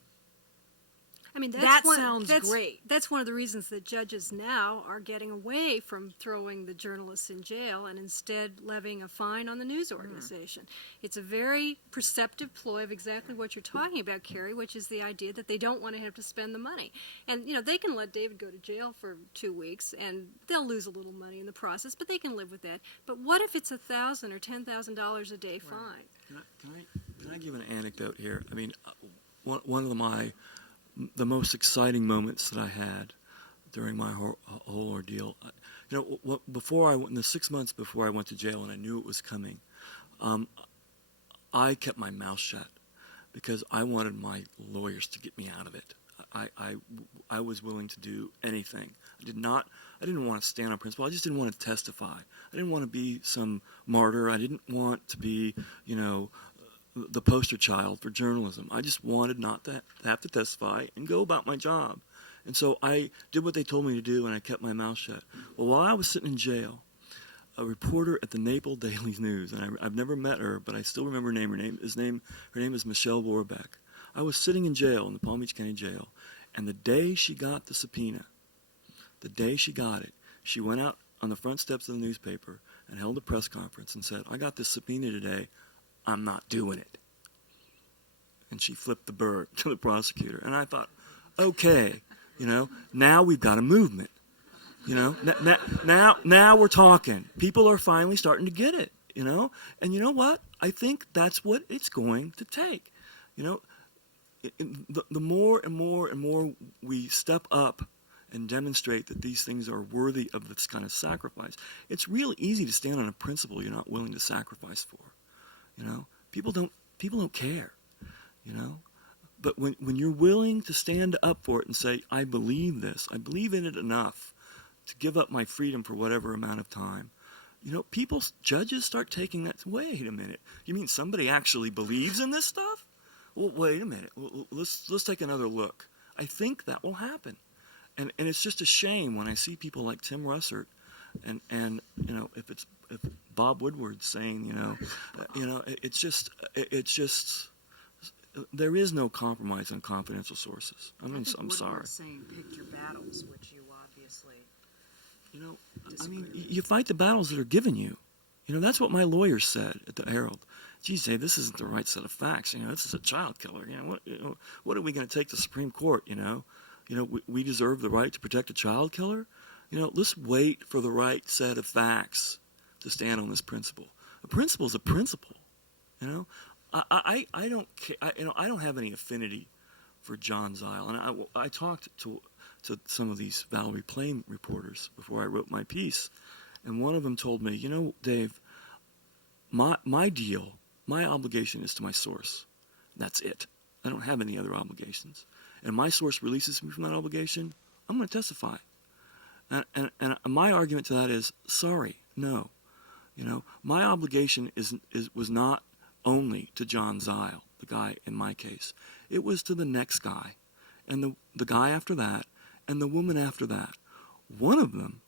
I mean, that sounds great. That's one of the reasons that judges now are getting away from throwing the journalists in jail and instead levying a fine on the news organization. It's a very perceptive ploy of exactly what you're talking about, Carrie, which is the idea that they don't want to have to spend the money. And, they can let David go to jail for 2 weeks and they'll lose a little money in the process, but they can live with that. But what if it's $1,000 or $10,000 a day fine? Can I give an anecdote here? I mean, one of the most exciting moments that I had during my whole ordeal, before in the 6 months before I went to jail and I knew it was coming, I kept my mouth shut because I wanted my lawyers to get me out of it. I was willing to do anything. I didn't want to stand on principle. I just didn't want to testify. I didn't want to be some martyr. I didn't want to be, the poster child for journalism. I just wanted not to have to testify and go about my job. And so I did what they told me to do, and I kept my mouth shut. Well, while I was sitting in jail, a reporter at the Naples Daily News, and I've never met her, but I still remember her name. Her name is Michelle Warbeck. I was sitting in jail, in the Palm Beach County Jail, and the day she got the subpoena, the day she got it, she went out on the front steps of the newspaper and held a press conference and said, "I got this subpoena today. I'm not doing it." And she flipped the bird to the prosecutor. And I thought, okay, now we've got a movement. Now we're talking. People are finally starting to get it, And you know what? I think that's what it's going to take. The more and more and more we step up and demonstrate that these things are worthy of this kind of sacrifice, it's real easy to stand on a principle you're not willing to sacrifice for. People don't care, But when you're willing to stand up for it and say, I believe this, I believe in it enough to give up my freedom for whatever amount of time, judges start taking that. Wait a minute, you mean somebody actually believes in this stuff? Well, wait a minute, let's take another look. I think that will happen, and it's just a shame when I see people like Tim Russert, and if Bob Woodward's saying, it's just there is no compromise on confidential sources. I'm sorry. Saying pick your battles, which you obviously. You fight the battles that are given you. That's what my lawyer said at the Herald. Geez, Dave, this isn't the right set of facts. This is a child killer. What are we going to take to the Supreme Court? We deserve the right to protect a child killer. Let's wait for the right set of facts to stand on this principle. A principle is a principle. I don't care. I don't have any affinity for John Zile, and I talked to some of these Valerie Plame reporters before I wrote my piece, and one of them told me, Dave, my deal, my obligation is to my source. That's it. I don't have any other obligations, and my source releases me from that obligation. I'm going to testify. And my argument to that is, sorry, no. My obligation was not only to John Zile, the guy in my case. It was to the next guy, and the guy after that, and the woman after that. One of them,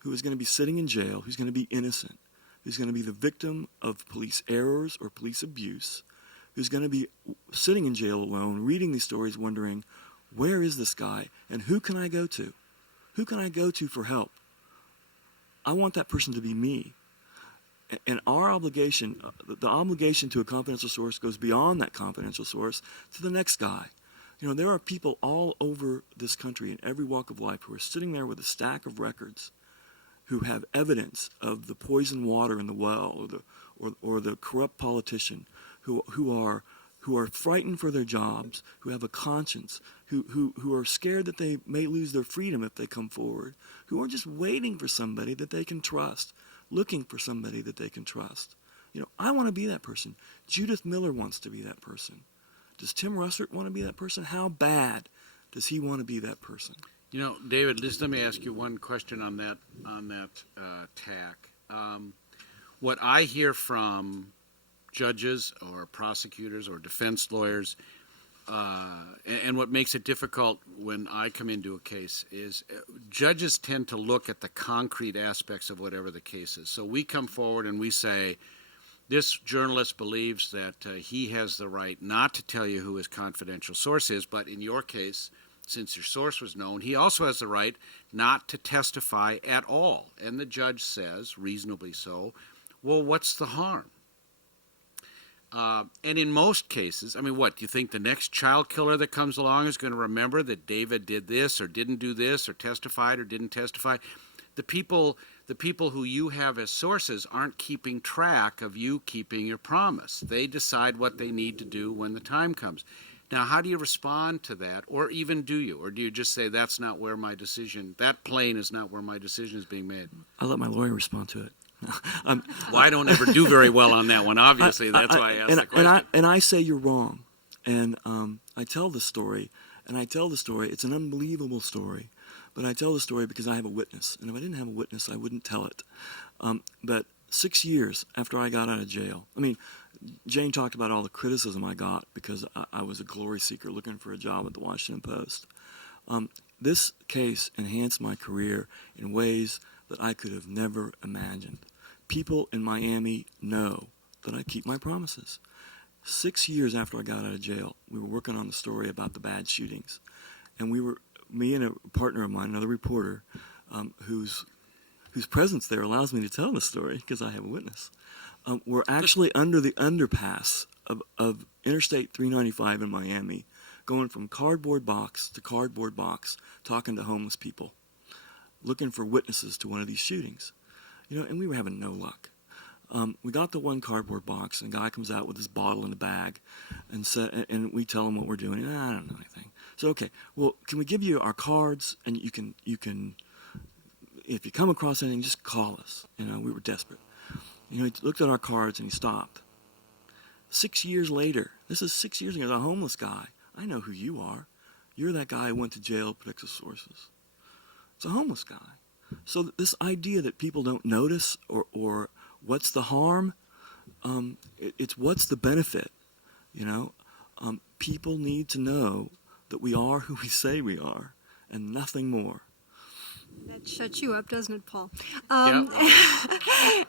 who is going to be sitting in jail, who's going to be innocent, who's going to be the victim of police errors or police abuse, who's going to be sitting in jail alone, reading these stories, wondering, where is this guy, and who can I go to? Who can I go to for help? I want that person to be me. And our obligation, the obligation to a confidential source goes beyond that confidential source to the next guy. There are people all over this country in every walk of life who are sitting there with a stack of records who have evidence of the poisoned water in the well or the corrupt politician who are frightened for their jobs, who have a conscience, who are scared that they may lose their freedom if they come forward, who are just waiting for somebody that they can trust, looking for somebody that they can trust. I want to be that person. Judith Miller wants to be that person. Does Tim Russert want to be that person? How bad does he want to be that person? David, just let me ask you one question on that tack. What I hear from judges or prosecutors or defense lawyers and what makes it difficult when I come into a case is judges tend to look at the concrete aspects of whatever the case is. So we come forward and we say, this journalist believes that he has the right not to tell you who his confidential source is, but in your case, since your source was known, he also has the right not to testify at all. And the judge says, reasonably so, well, what's the harm? And in most cases, I mean, what, do you think the next child killer that comes along is going to remember that David did this or didn't do this or testified or didn't testify? The people who you have as sources aren't keeping track of you keeping your promise. They decide what they need to do when the time comes. Now, how do you respond to that? Or even do you? Or do you just say, that's not where my decision, that plane is not where my decision is being made? I'll let my lawyer respond to it. Well, I don't ever do very well on that one, obviously. That's why I asked the question. And I say you're wrong. And I tell the story, it's an unbelievable story, but I tell the story because I have a witness. And if I didn't have a witness, I wouldn't tell it. But 6 years after I got out of jail, I mean, Jane talked about all the criticism I got because I was a glory seeker looking for a job at the Washington Post. This case enhanced my career in ways that I could have never imagined. People in Miami know that I keep my promises. 6 years after I got out of jail, we were working on the story about the bad shootings. And me and a partner of mine, another reporter, whose presence there allows me to tell the story because I have a witness, we're actually under the underpass of Interstate 395 in Miami, going from cardboard box to cardboard box, talking to homeless people, looking for witnesses to one of these shootings. And we were having no luck. We got the one cardboard box, and a guy comes out with his bottle in a bag, and we tell him what we're doing. And I don't know anything. So, okay, well, can we give you our cards, and you can, if you come across anything, just call us. We were desperate. He looked at our cards, and he stopped. 6 years later, this is 6 years ago, the homeless guy, I know who you are. You're that guy who went to jail, protects his sources. It's a homeless guy. So this idea that people don't notice or what's the harm, it's what's the benefit, People need to know that we are who we say we are and nothing more. That shuts you up, doesn't it, Paul? Yeah.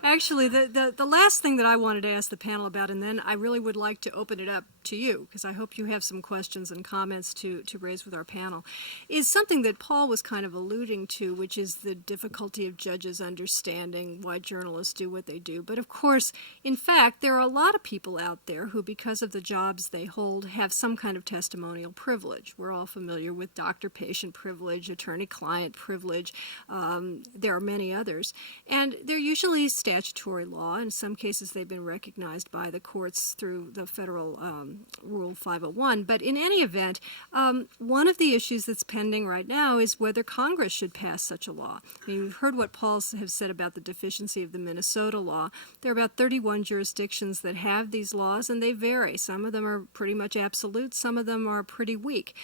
Actually, the last thing that I wanted to ask the panel about, and then I really would like to open it up to you, because I hope you have some questions and comments to raise with our panel, is something that Paul was kind of alluding to, which is the difficulty of judges understanding why journalists do what they do. But of course, in fact, there are a lot of people out there who, because of the jobs they hold, have some kind of testimonial privilege. We're all familiar with doctor-patient privilege, attorney-client privilege. There are many others. And they're usually statutory law. In some cases, they've been recognized by the courts through the federal Rule 501. But in any event, one of the issues that's pending right now is whether Congress should pass such a law. I mean, you've heard what Paul has said about the deficiency of the Minnesota law. There are about 31 jurisdictions that have these laws, and they vary. Some of them are pretty much absolute. Some of them are pretty weak.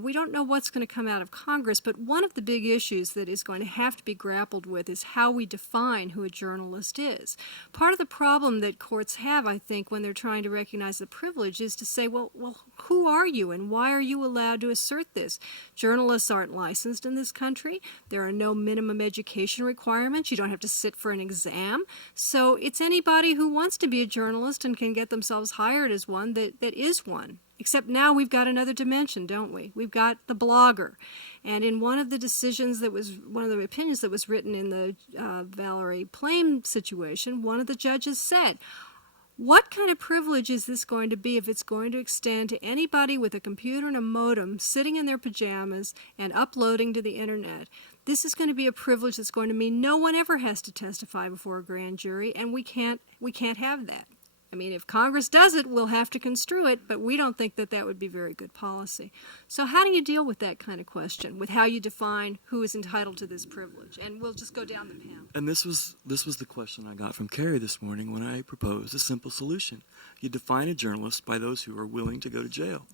We don't know what's going to come out of Congress, but one of the big issues that is going to have to be grappled with is how we define who a journalist is. Part of the problem that courts have, I think, when they're trying to recognize the privilege is to say, well, who are you and why are you allowed to assert this? Journalists aren't licensed in this country. There are no minimum education requirements. You don't have to sit for an exam. So it's anybody who wants to be a journalist and can get themselves hired as one that is one. Except now we've got another dimension, don't we? We've got the blogger. And in one of the decisions that was, one of the opinions that was written in the Valerie Plame situation, one of the judges said, what kind of privilege is this going to be if it's going to extend to anybody with a computer and a modem sitting in their pajamas and uploading to the internet? This is going to be a privilege that's going to mean no one ever has to testify before a grand jury, and we can't have that. I mean, if Congress does it, we'll have to construe it, but we don't think that that would be very good policy. So how do you deal with that kind of question, with how you define who is entitled to this privilege? And we'll just go down the panel. And this was the question I got from Carrie this morning when I proposed a simple solution. You define a journalist by those who are willing to go to jail.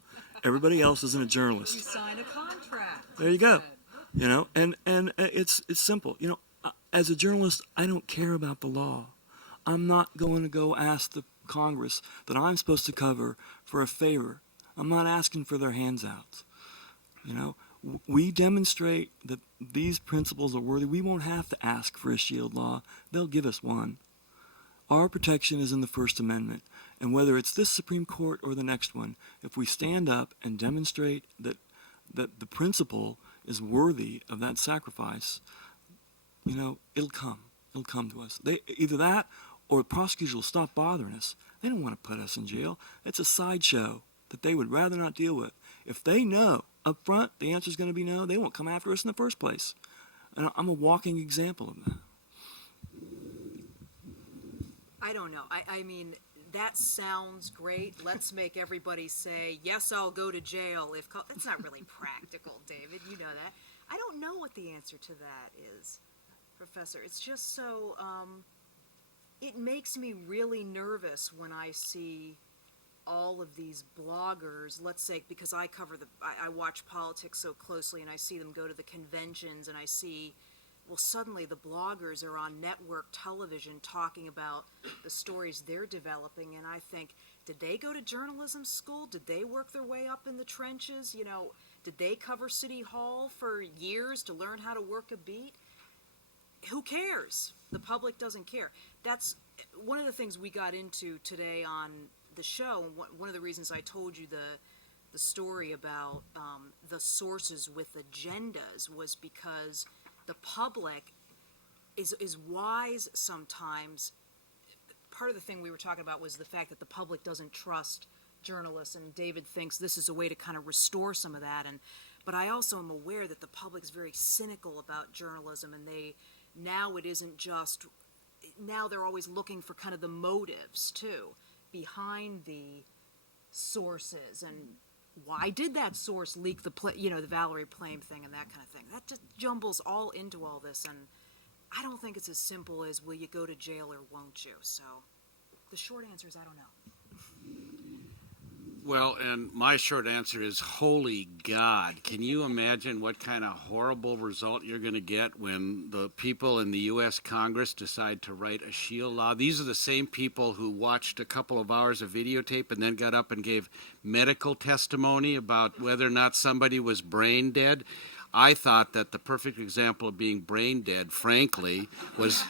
Everybody else isn't a journalist. You sign a contract. There you go. And it's simple. As a journalist, I don't care about the law. I'm not going to go ask the Congress that I'm supposed to cover for a favor. I'm not asking for their handouts. You know, we demonstrate that these principles are worthy. We won't have to ask for a shield law. They'll give us one. Our protection is in the First Amendment. And whether it's this Supreme Court or the next one, if we stand up and demonstrate that the principle is worthy of that sacrifice, you know, it'll come. It'll come to us. Either that or prosecutors will stop bothering us. They don't want to put us in jail. It's a sideshow that they would rather not deal with. If they know up front the answer is going to be no, they won't come after us in the first place. And I'm a walking example of that. I don't know. I mean, that sounds great. Let's make everybody say, yes, I'll go to jail if called. That's not really practical, David. You know that. I don't know what the answer to that is, Professor. It's just so, it makes me really nervous when I see all of these bloggers, let's say, because I watch politics so closely and I see them go to the conventions and I see, well, suddenly the bloggers are on network television talking about the stories they're developing, and I think, did they go to journalism school? Did they work their way up in the trenches? You know, did they cover City Hall for years to learn how to work a beat? Who cares? The public doesn't care. That's one of the things we got into today on the show, and one of the reasons I told you the story about the sources with agendas was because the public is wise sometimes. Part of the thing we were talking about was the fact that the public doesn't trust journalists, and David thinks this is a way to kind of restore some of that. But I also am aware that the public's very cynical about journalism, and now it isn't just, now they're always looking for kind of the motives too behind the sources, and why did that source leak the Valerie Plame thing and that kind of thing. That just jumbles all into all this, and I don't think it's as simple as will you go to jail or won't you. So the short answer is I don't know. Well, and my short answer is, holy God, can you imagine what kind of horrible result you're going to get when the people in the U.S. Congress decide to write a shield law? These are the same people who watched a couple of hours of videotape and then got up and gave medical testimony about whether or not somebody was brain dead. I thought that the perfect example of being brain dead, frankly, was...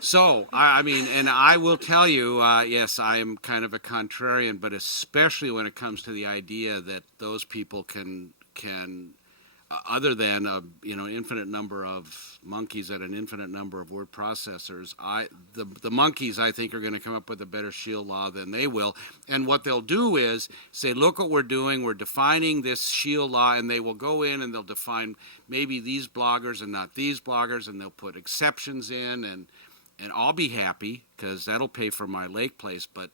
So, I mean, and I will tell you, yes, I am kind of a contrarian, but especially when it comes to the idea that those people can other than infinite number of monkeys at an infinite number of word processors, the monkeys, I think, are going to come up with a better shield law than they will. And what they'll do is say, look what we're doing. We're defining this shield law, and they will go in and they'll define maybe these bloggers and not these bloggers, and they'll put exceptions in, and I'll be happy because that'll pay for my lake place. But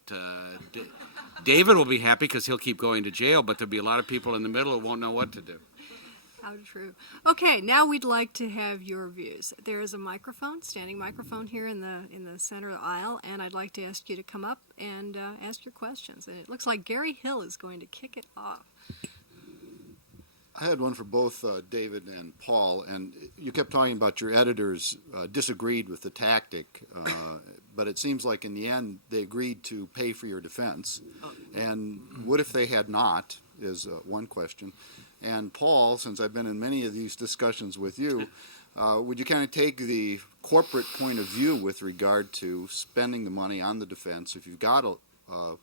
David will be happy because he'll keep going to jail. But there'll be a lot of people in the middle who won't know what to do. How true. Okay, now we'd like to have your views. There is a microphone, standing microphone here in the center of the aisle, and I'd like to ask you to come up and ask your questions. And it looks like Gary Hill is going to kick it off. I had one for both David and Paul, and you kept talking about your editors disagreed with the tactic, but it seems like in the end they agreed to pay for your defense. And what if they had not, is one question. And Paul, since I've been in many of these discussions with you, would you kind of take the corporate point of view with regard to spending the money on the defense? If you've got a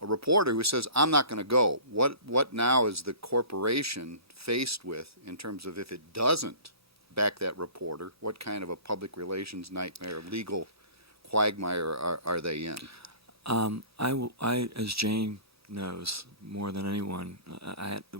reporter who says, I'm not going to go, what now is the corporation faced with in terms of if it doesn't back that reporter, what kind of a public relations nightmare, legal quagmire are they in? I, as Jane knows more than anyone,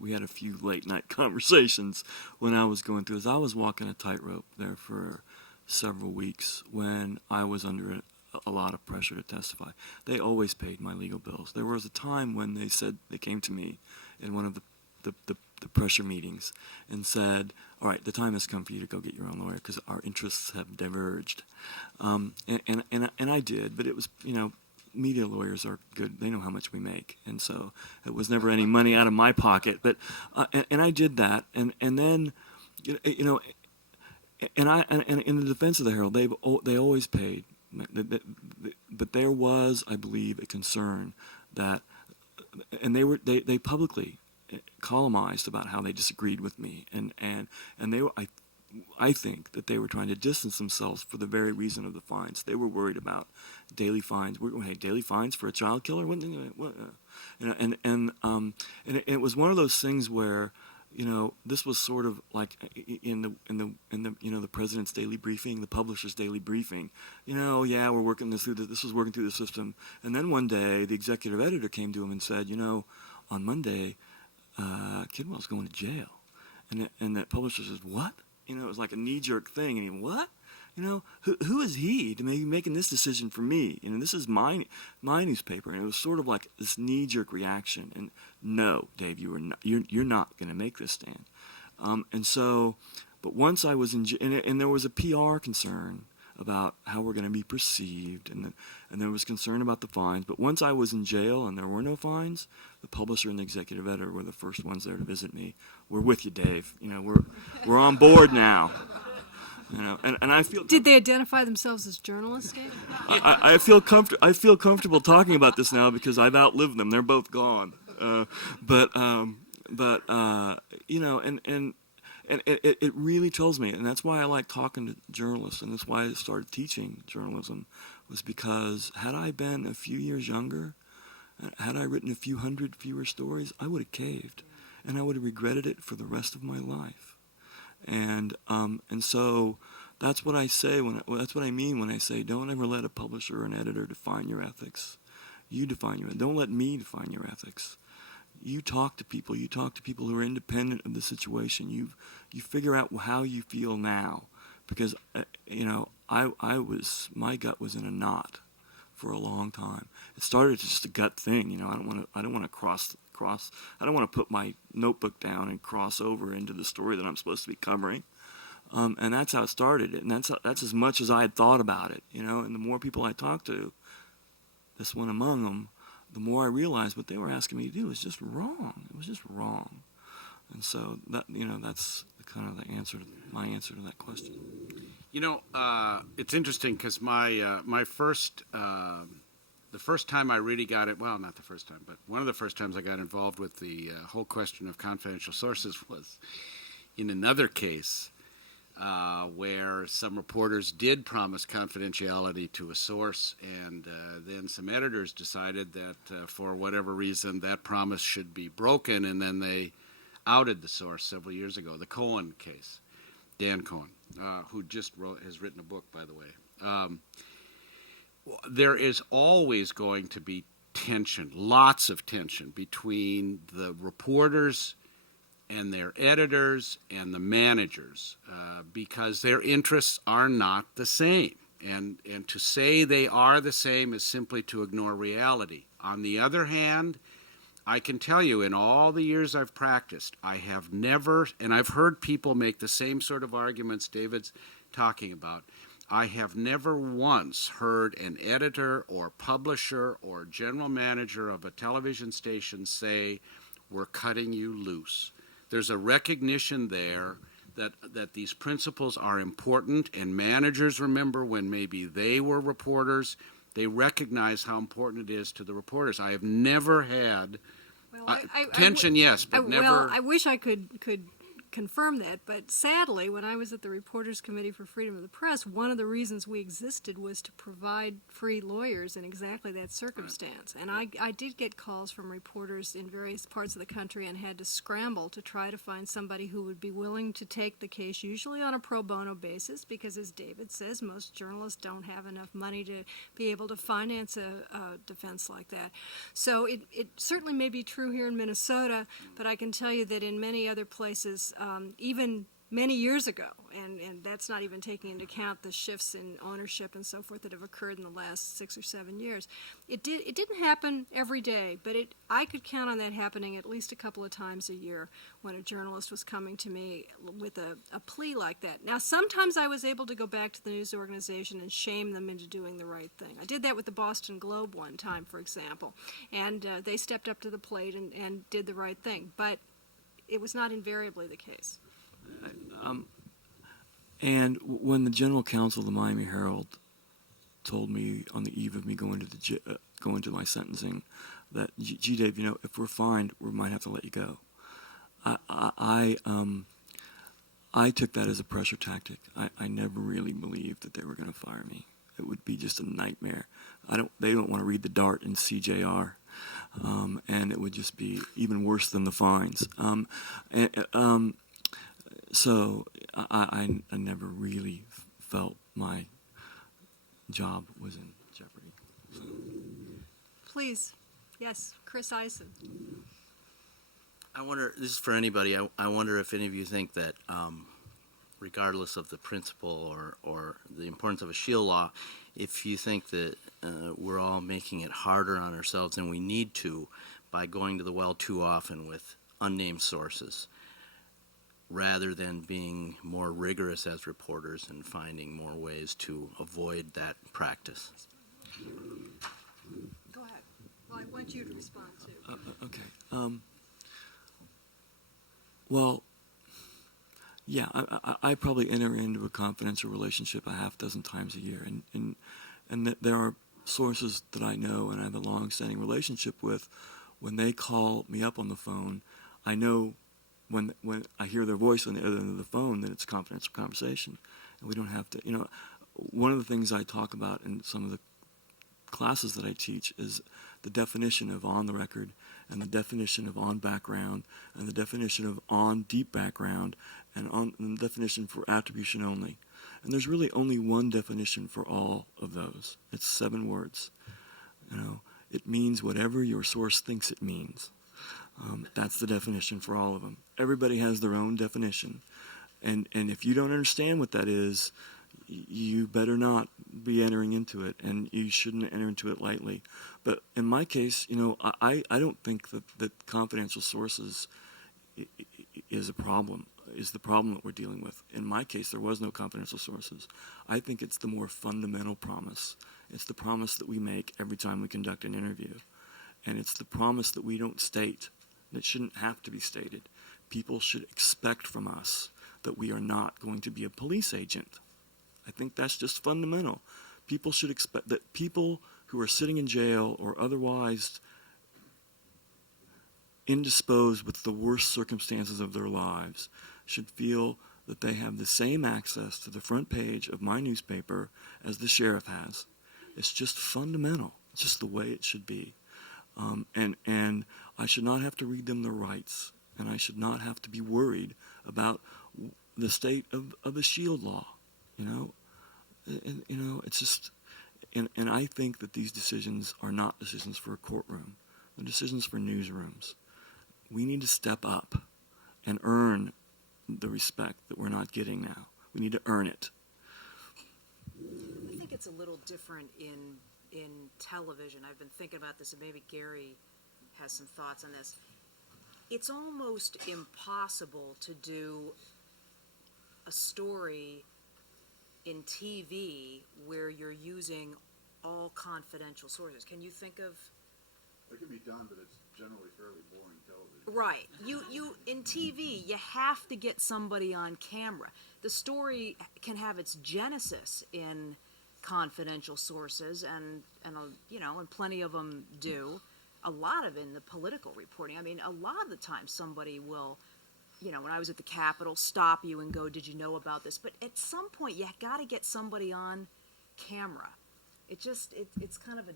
we had a few late night conversations when I was going through this. I was walking a tightrope there for several weeks when I was under a lot of pressure to testify. They always paid my legal bills. There was a time when they said, they came to me in one of the pressure meetings and said, all right, the time has come for you to go get your own lawyer because our interests have diverged. And I did, but it was, media lawyers are good. They know how much we make. And so it was never any money out of my pocket. But, and I did that. And then, and in the defense of the Herald, they always paid. But there was, I believe, a concern that and they publicly columnized about how they disagreed with me, and they were, I think that they were trying to distance themselves for the very reason of the fines. They were worried about daily fines. Hey, daily fines for a child killer? What, and it was one of those things where, this was sort of like in the the president's daily briefing, the publisher's daily briefing. Yeah, we're working this through. This was working through the system. And then one day, the executive editor came to him and said, on Monday, Kidwell's going to jail. And that publisher says, what? It was like a knee-jerk thing. And he, what? Who is he to be making this decision for me? This is my newspaper. And it was sort of like this knee-jerk reaction. And no, Dave, you're not going to make this stand. But once I was in, and there was a PR concern about how we're going to be perceived, and there was concern about the fines. But once I was in jail and there were no fines, the publisher and the executive editor were the first ones there to visit me. We're with you, Dave. We're on board now. And I feel. Did they identify themselves as journalists, Dave? I feel comfortable talking about this now because I've outlived them. They're both gone. And it really tells me, and that's why I like talking to journalists, and that's why I started teaching journalism, was because had I been a few years younger, had I written a few hundred fewer stories, I would have caved, and I would have regretted it for the rest of my life. And so that's what I say that's what I mean when I say don't ever let a publisher or an editor define your ethics. You define your ethics. Don't let me define your ethics. You talk to people. You talk to people who are independent of the situation. You figure out how you feel now, because my gut was in a knot for a long time. It started as just a gut thing. I don't want to cross. I don't want to put my notebook down and cross over into the story that I'm supposed to be covering. And that's how it started. And that's as much as I had thought about it. And the more people I talked to, this one among them, the more I realized what they were asking me to do was just wrong. It was just wrong. And so that that's kind of my answer to that question. It's interesting because my first the first time I really got it, well, not the first time, but one of the first times I got involved with the whole question of confidential sources was in another case where some reporters did promise confidentiality to a source, and then some editors decided that for whatever reason that promise should be broken, and then they outed the source several years ago. The Cohen case, Dan Cohen, who just has written a book, by the way. There is always going to be tension, lots of tension between the reporters and their editors and the managers because their interests are not the same. And to say they are the same is simply to ignore reality. On the other hand, I can tell you in all the years I've practiced, I have never, and I've heard people make the same sort of arguments David's talking about, I have never once heard an editor or publisher or general manager of a television station say, we're cutting you loose. There's a recognition there that these principles are important, and managers remember when maybe they were reporters, they recognize how important it is to the reporters. I have never had tension, yes, but never. Well, I wish I could confirm that, but sadly, when I was at the Reporters Committee for Freedom of the Press, one of the reasons we existed was to provide free lawyers in exactly that circumstance. And I did get calls from reporters in various parts of the country and had to scramble to try to find somebody who would be willing to take the case, usually on a pro bono basis, because as David says, most journalists don't have enough money to be able to finance a defense like that. So it certainly may be true here in Minnesota, but I can tell you that in many other places, even many years ago, and that's not even taking into account the shifts in ownership and so forth that have occurred in the last 6 or 7 years. It didn't happen every day, but I could count on that happening at least a couple of times a year when a journalist was coming to me with a plea like that. Now, sometimes I was able to go back to the news organization and shame them into doing the right thing. I did that with the Boston Globe one time, for example, and they stepped up to the plate and did the right thing, but it was not invariably the case. And when the general counsel of the Miami Herald told me on the eve of me going to my sentencing that, gee, Dave, if we're fined, we might have to let you go. I took that as a pressure tactic. I never really believed that they were going to fire me. It would be just a nightmare. They don't want to read the Dart in CJR, and it would just be even worse than the fines. So I never really felt my job was in jeopardy. Please, yes, Chris Eisen. I wonder, this is for anybody, I wonder if any of you think that, regardless of the principle or the importance of a shield law, if you think that we're all making it harder on ourselves than we need to by going to the well too often with unnamed sources, rather than being more rigorous as reporters and finding more ways to avoid that practice. Go ahead. Well, I want you to respond too. Okay. Well, yeah, I probably enter into a confidential relationship a half dozen times a year, and that there are sources that I know and I have a long-standing relationship with. When they call me up on the phone, I know when I hear their voice on the other end of the phone that it's a confidential conversation, and we don't have to. One of the things I talk about in some of the classes that I teach is the definition of on the record, and the definition of on background, and the definition of on deep background, and the definition for attribution only. And there's really only one definition for all of those. It's 7 words. It means whatever your source thinks it means. That's the definition for all of them. Everybody has their own definition. And if you don't understand what that is, you better not be entering into it, and you shouldn't enter into it lightly. But in my case, I don't think that confidential sources is the problem that we're dealing with. In my case, there was no confidential sources. I think it's the more fundamental promise. It's the promise that we make every time we conduct an interview. And it's the promise that we don't state. And it shouldn't have to be stated. People should expect from us that we are not going to be a police agent. I think that's just fundamental. People should expect that people who are sitting in jail or otherwise indisposed with the worst circumstances of their lives should feel that they have the same access to the front page of my newspaper as the sheriff has. It's just fundamental. It's just the way it should be. And I should not have to read them their rights, and I should not have to be worried about the state of the shield law. It's just, and I think that these decisions are not decisions for a courtroom. They're decisions for newsrooms. We need to step up and earn the respect that we're not getting now. We need to earn it. I think it's a little different in television. I've been thinking about this, and maybe Gary has some thoughts on this. It's almost impossible to do a story in TV where you're using all confidential sources. Can you think of? It can be done, but it's generally fairly boring television. Right. You in TV, you have to get somebody on camera. The story can have its genesis in confidential sources, and plenty of them do. A lot of in the political reporting. I mean, a lot of the time somebody will, when I was at the Capitol, stop you and go, "Did you know about this?" But at some point, you got to get somebody on camera. It's kind of a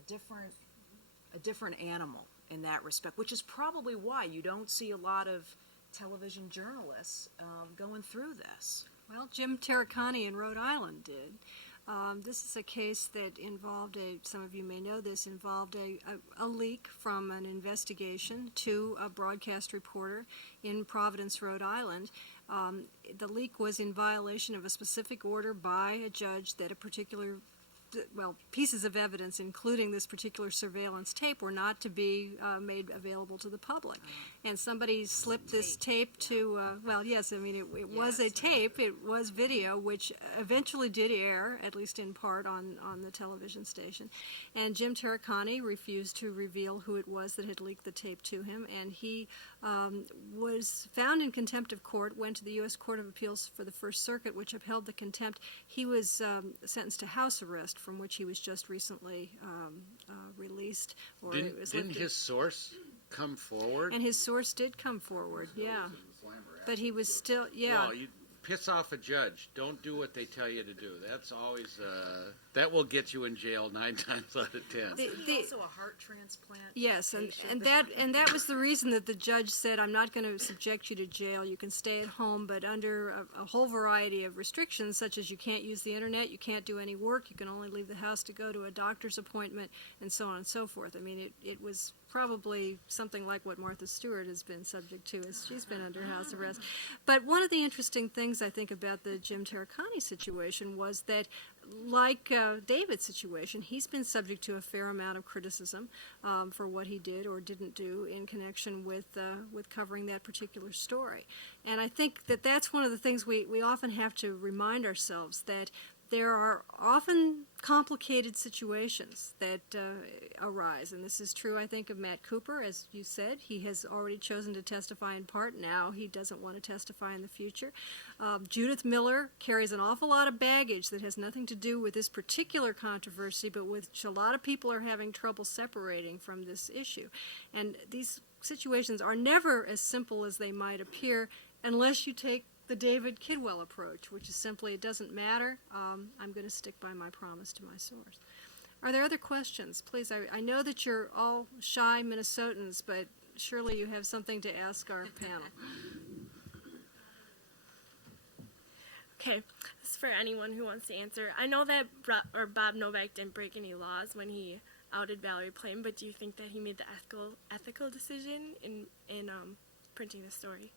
different animal in that respect, which is probably why you don't see a lot of television journalists going through this. Well, Jim Terracani in Rhode Island did. This is a case that involved some of you may know this, involved a leak from an investigation to a broadcast reporter in Providence, Rhode Island. The leak was in violation of a specific order by a judge that a particular pieces of evidence, including this particular surveillance tape, were not to be made available to the public. And somebody slipped this tape to, it was a tape, it was video, which eventually did air, at least in part, on the television station. And Jim Terracani refused to reveal who it was that had leaked the tape to him, and he was found in contempt of court, went to the U.S. Court of Appeals for the First Circuit, which upheld the contempt. He was sentenced to house arrest arrest from which he was just recently released. Or it was Didn't lifted. his source come forward? And his source did come forward, yeah. But he was still, yeah. Well, you piss off a judge. Don't do what they tell you to do. That's always that will get you in jail 9 times out of 10. He's also a heart transplant. Yes, and that was the reason that the judge said, I'm not going to subject you to jail. You can stay at home, but under a whole variety of restrictions, such as you can't use the internet, you can't do any work, you can only leave the house to go to a doctor's appointment, and so on and so forth. I mean, it was probably something like what Martha Stewart has been subject to as she's been under house arrest. But one of the interesting things I think about the Jim Taricani situation was that, like David's situation, he's been subject to a fair amount of criticism for what he did or didn't do in connection with covering that particular story. And I think that that's one of the things we often have to remind ourselves, that there are often complicated situations that arise, and this is true, I think, of Matt Cooper. As you said, he has already chosen to testify in part. Now he doesn't want to testify in the future. Judith Miller carries an awful lot of baggage that has nothing to do with this particular controversy, but which a lot of people are having trouble separating from this issue. And these situations are never as simple as they might appear unless you take the David Kidwell approach, which is simply, it doesn't matter, I'm going to stick by my promise to my source. Are there other questions? Please, I know that you're all shy Minnesotans, but surely you have something to ask our panel. Okay, this is for anyone who wants to answer. I know that Bob Novak didn't break any laws when he outed Valerie Plame, but do you think that he made the ethical decision in printing the story?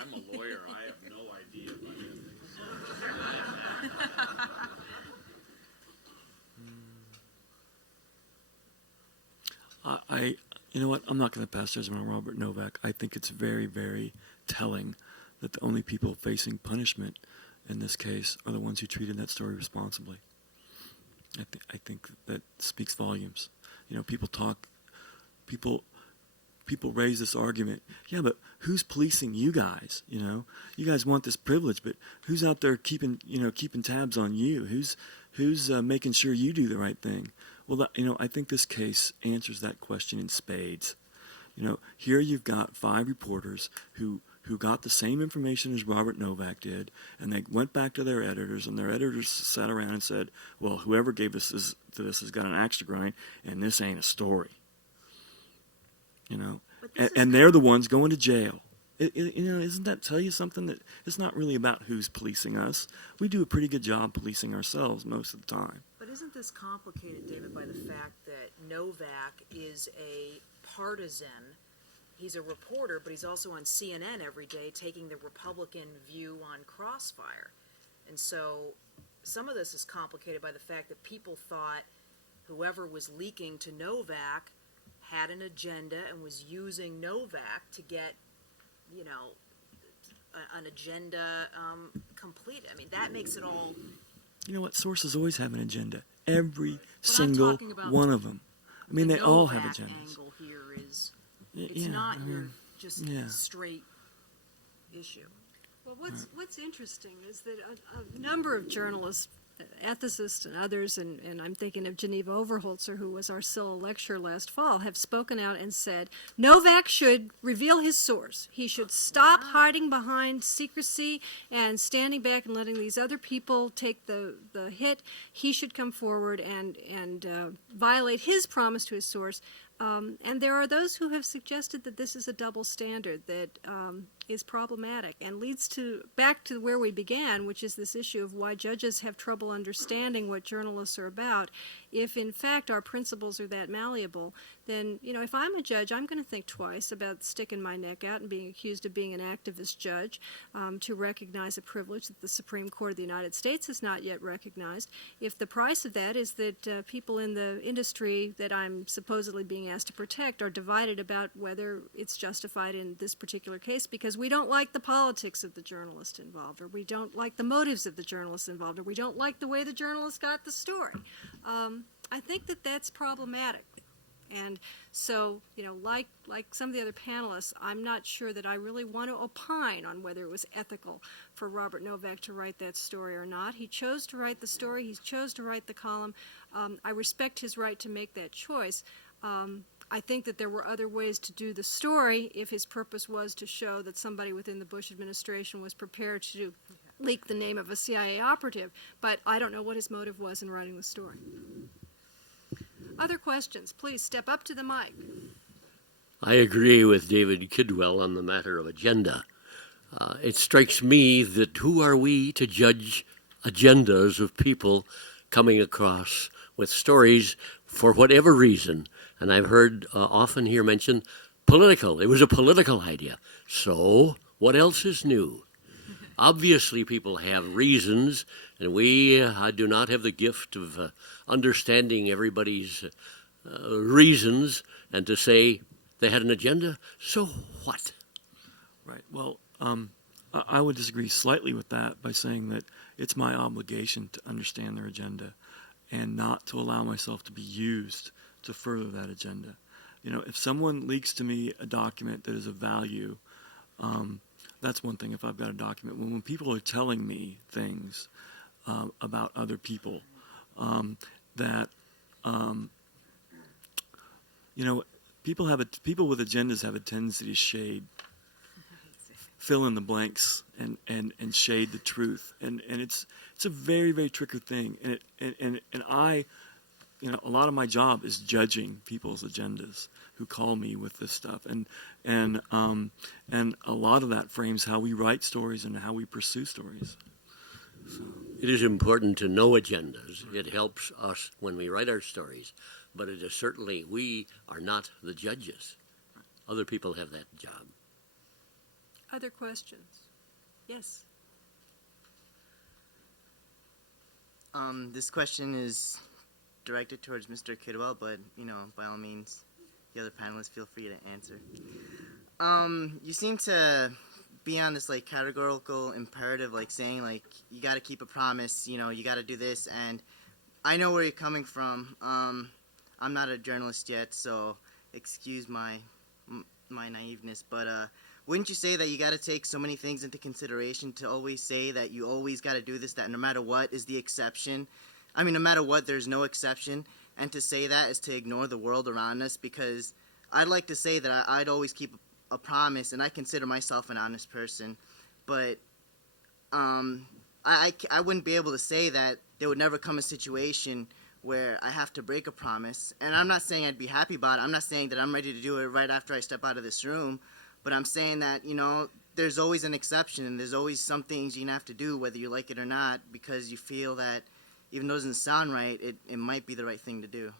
I'm a lawyer. I have no idea about I you know what? I'm not going to pass judgment on Robert Novak. I think it's very, very telling that the only people facing punishment in this case are the ones who treated that story responsibly. I think that speaks volumes. You know, people raise this argument. Yeah, but who's policing you guys? You know, you guys want this privilege, but who's out there keeping tabs on you? Who's making sure you do the right thing? Well, I think this case answers that question in spades. You know, here you've got 5 reporters who got the same information as Robert Novak did, and they went back to their editors, and their editors sat around and said, well, whoever gave us this has got an axe to grind, and this ain't a story. You know, and they're the ones going to jail. Isn't that tell you something? That it's not really about who's policing us. We do a pretty good job policing ourselves most of the time. But isn't this complicated, David, by the fact that Novak is a partisan? He's a reporter, but he's also on CNN every day taking the Republican view on Crossfire. And so some of this is complicated by the fact that people thought whoever was leaking to Novak had an agenda and was using Novak to get, an agenda completed. I mean, that makes it all... You know what? Sources always have an agenda. Every single one of them. I mean, they all have agendas. The angle here is, it's not your just straight issue. Well, what's interesting is that a number of journalists, ethicists and others, and I'm thinking of Geneva Overholzer, who was our Silha lecturer last fall, have spoken out and said Novak should reveal his source. He should stop hiding behind secrecy and standing back and letting these other people take the hit. He should come forward and violate his promise to his source. And there are those who have suggested that this is a double standard that is problematic and leads back to where we began, which is this issue of why judges have trouble understanding what journalists are about. If in fact our principles are that malleable, then if I'm a judge, I'm going to think twice about sticking my neck out and being accused of being an activist judge, to recognize a privilege that the Supreme Court of the United States has not yet recognized. If the price of that is that people in the industry that I'm supposedly being asked to protect are divided about whether it's justified in this particular case because we don't like the politics of the journalist involved, or we don't like the motives of the journalist involved, or we don't like the way the journalist got the story. I think that that's problematic. And so, like some of the other panelists, I'm not sure that I really want to opine on whether it was ethical for Robert Novak to write that story or not. He chose to write the story. He chose to write the column. I respect his right to make that choice. I think that there were other ways to do the story if his purpose was to show that somebody within the Bush administration was prepared to leak the name of a CIA operative, but I don't know what his motive was in writing the story. Other questions? Please step up to the mic. I agree with David Kidwell on the matter of agenda. It strikes me that who are we to judge agendas of people coming across with stories for whatever reason? And I've heard often here mentioned political. It was a political idea. So what else is new? Obviously, people have reasons, and we do not have the gift of understanding everybody's reasons, and to say they had an agenda, so what? Right. Well, I would disagree slightly with that by saying that it's my obligation to understand their agenda and not to allow myself to be used to further that agenda. If someone leaks to me a document that is of value, that's one thing if I've got a document. When people are telling me things about other people that, people with agendas have a tendency to shade, fill in the blanks and shade the truth. And it's a very, very tricky thing. And I, a lot of my job is judging people's agendas who call me with this stuff. And a lot of that frames how we write stories and how we pursue stories. So. It is important to know agendas. It helps us when we write our stories. But it is certainly, we are not the judges. Other people have that job. Other questions? Yes. This question is directed towards Mr. Kidwell, but, by all means, the other panelists feel free to answer. You seem to be on this, categorical imperative, saying, you got to keep a promise, you got to do this, and I know where you're coming from. I'm not a journalist yet, so excuse my naiveness, but wouldn't you say that you got to take so many things into consideration to always say that you always got to do this, that no matter what is the exception? I mean, no matter what, there's no exception, and to say that is to ignore the world around us, because I'd like to say that I'd always keep a promise, and I consider myself an honest person, but I wouldn't be able to say that there would never come a situation where I have to break a promise, and I'm not saying I'd be happy about it. I'm not saying that I'm ready to do it right after I step out of this room, but I'm saying that, there's always an exception, and there's always some things you're going to have to do, whether you like it or not, because you feel that even though it doesn't sound right, it might be the right thing to do.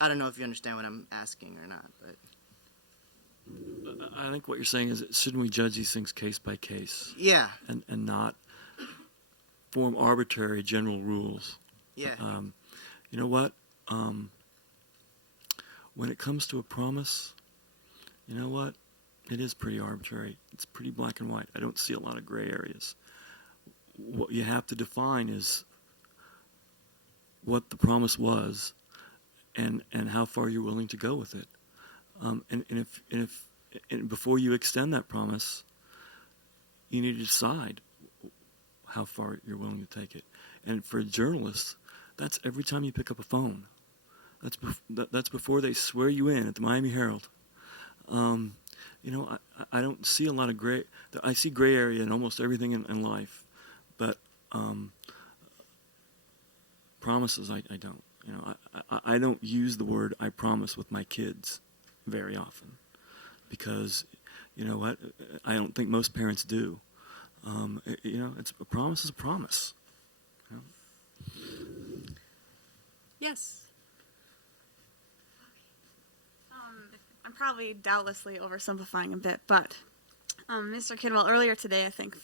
I don't know if you understand what I'm asking or not, but... I think what you're saying is, shouldn't we judge these things case by case? Yeah. And not form arbitrary general rules. Yeah. You know what? When it comes to a promise, you know what? It is pretty arbitrary. It's pretty black and white. I don't see a lot of gray areas. What you have to define is what the promise was and how far you're willing to go with it. And if before you extend that promise, you need to decide how far you're willing to take it. And for journalists, that's every time you pick up a phone. That's before they swear you in at the Miami Herald. I don't see a lot of gray. I see gray area in almost everything in life, but promises I don't. I don't use the word "I promise" with my kids very often, because you know what? I don't think most parents do. It's a promise is a promise. Yes. I'm probably doubtlessly oversimplifying a bit, but Mr. Kidwell, earlier today, I think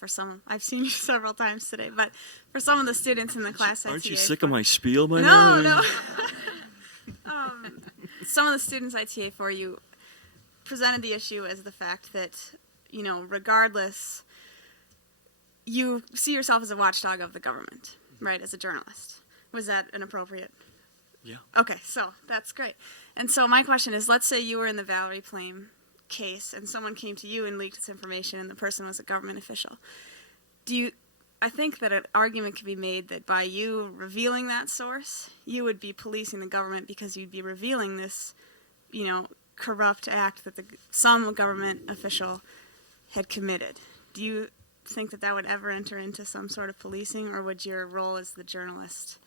I've seen you several times today, but for some of the students in the class I TA... Aren't you sick of my spiel by now? No. Some of the students I TA for you presented the issue as the fact that, regardless, you see yourself as a watchdog of the government, right, as a journalist. Was that an appropriate Yeah. Okay, so that's great. And so my question is, let's say you were in the Valerie Plame case and someone came to you and leaked this information and the person was a government official. I think that an argument could be made that by you revealing that source, you would be policing the government because you'd be revealing this, corrupt act that some government official had committed. Do you think that would ever enter into some sort of policing, or would your role as the journalist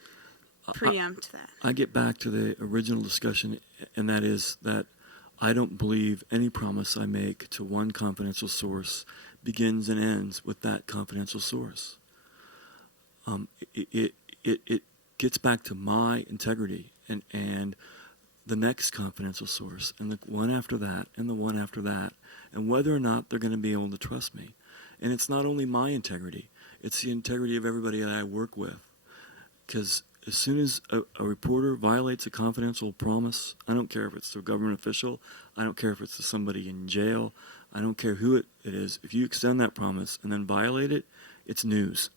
preempt that? I get back to the original discussion, and that is that I don't believe any promise I make to one confidential source begins and ends with that confidential source. It gets back to my integrity and the next confidential source, and the one after that, and the one after that, and whether or not they're going to be able to trust me. And it's not only my integrity, it's the integrity of everybody that I work with. Because as soon as a reporter violates a confidential promise, I don't care if it's to a government official, I don't care if it's to somebody in jail, I don't care who it is. If you extend that promise and then violate it, it's news.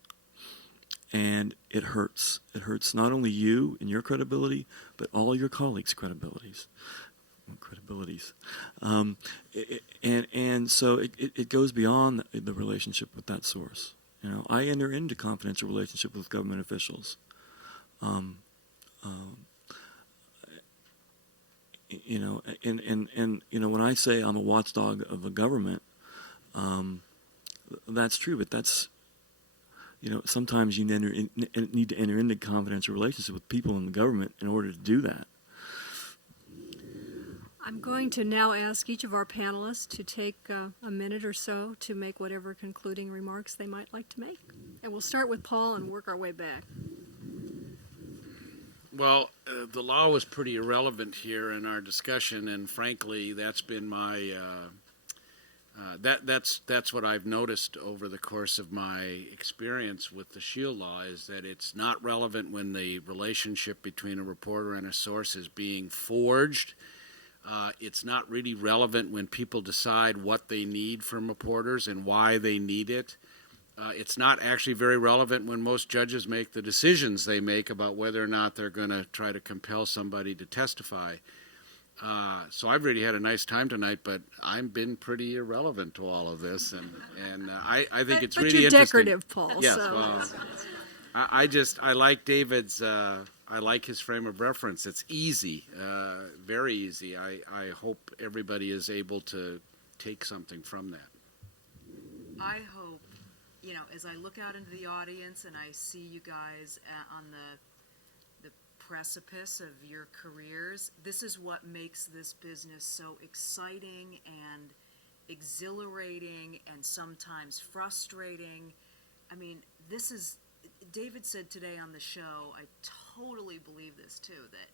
And it hurts. It hurts not only you and your credibility, but all your colleagues' credibilities. And so it goes beyond the relationship with that source. I enter into confidential relationship with government officials. And when I say I'm a watchdog of the government, that's true. But that's sometimes you need to enter into confidential relationship with people in the government in order to do that. I'm going to now ask each of our panelists to take a minute or so to make whatever concluding remarks they might like to make. And we'll start with Paul and work our way back. Well, the law was pretty irrelevant here in our discussion, and frankly, that's been my that's what I've noticed over the course of my experience with the Shield law, is that it's not relevant when the relationship between a reporter and a source is being forged. It's not really relevant when people decide what they need from reporters and why they need it. It's not actually very relevant when most judges make the decisions they make about whether or not they're going to try to compel somebody to testify. So I've really had a nice time tonight, but I've been pretty irrelevant to all of this, and I think it's really you're interesting. decorative, Paul. Yes, so. well, I like David's. I like his frame of reference. It's easy, very easy. I hope everybody is able to take something from that. I hope, as I look out into the audience and I see you guys on the precipice of your careers, this is what makes this business so exciting and exhilarating and sometimes frustrating. I mean, David said today on the show, I totally believe this too, that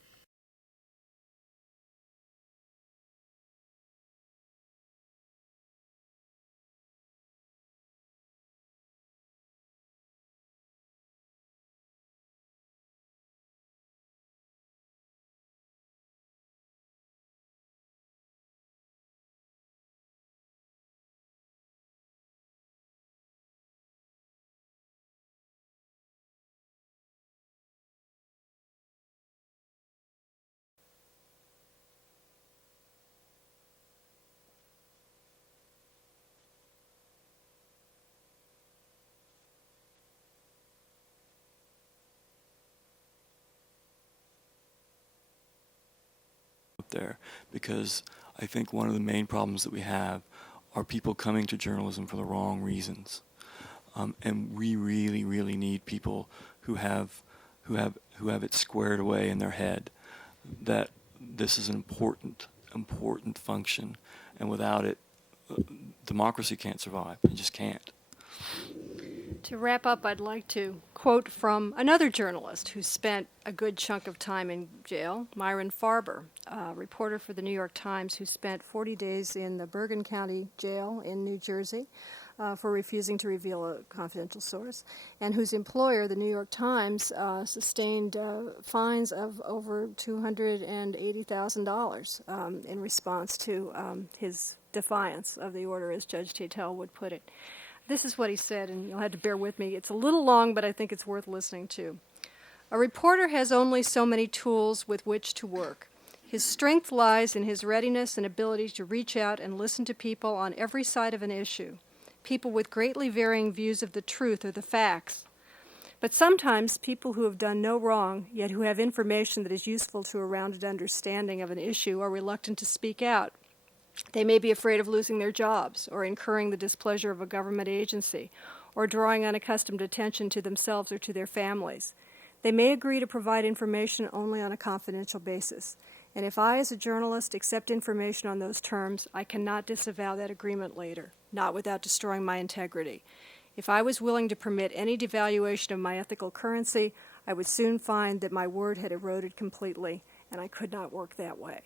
There, because I think one of the main problems that we have are people coming to journalism for the wrong reasons, and we really, really need people who have it squared away in their head that this is an important function, and without it, democracy can't survive. It just can't. To wrap up, I'd like to quote from another journalist who spent a good chunk of time in jail, Myron Farber, a reporter for the New York Times who spent 40 days in the Bergen County Jail in New Jersey for refusing to reveal a confidential source, and whose employer, the New York Times, sustained fines of over $280,000 in response to his defiance of the order, as Judge Tatel would put it. This is what he said, and you'll have to bear with me. It's a little long, but I think it's worth listening to. A reporter has only so many tools with which to work. His strength lies in his readiness and ability to reach out and listen to people on every side of an issue, people with greatly varying views of the truth or the facts. But sometimes people who have done no wrong, yet who have information that is useful to a rounded understanding of an issue, are reluctant to speak out. They may be afraid of losing their jobs, or incurring the displeasure of a government agency, or drawing unaccustomed attention to themselves or to their families. They may agree to provide information only on a confidential basis. And if I, as a journalist, accept information on those terms, I cannot disavow that agreement later, not without destroying my integrity. If I was willing to permit any devaluation of my ethical currency, I would soon find that my word had eroded completely, and I could not work that way.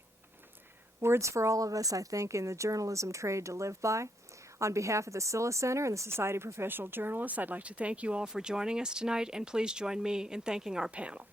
Words for all of us, I think, in the journalism trade to live by. On behalf of the Silha Center and the Society of Professional Journalists, I'd like to thank you all for joining us tonight, and please join me in thanking our panel.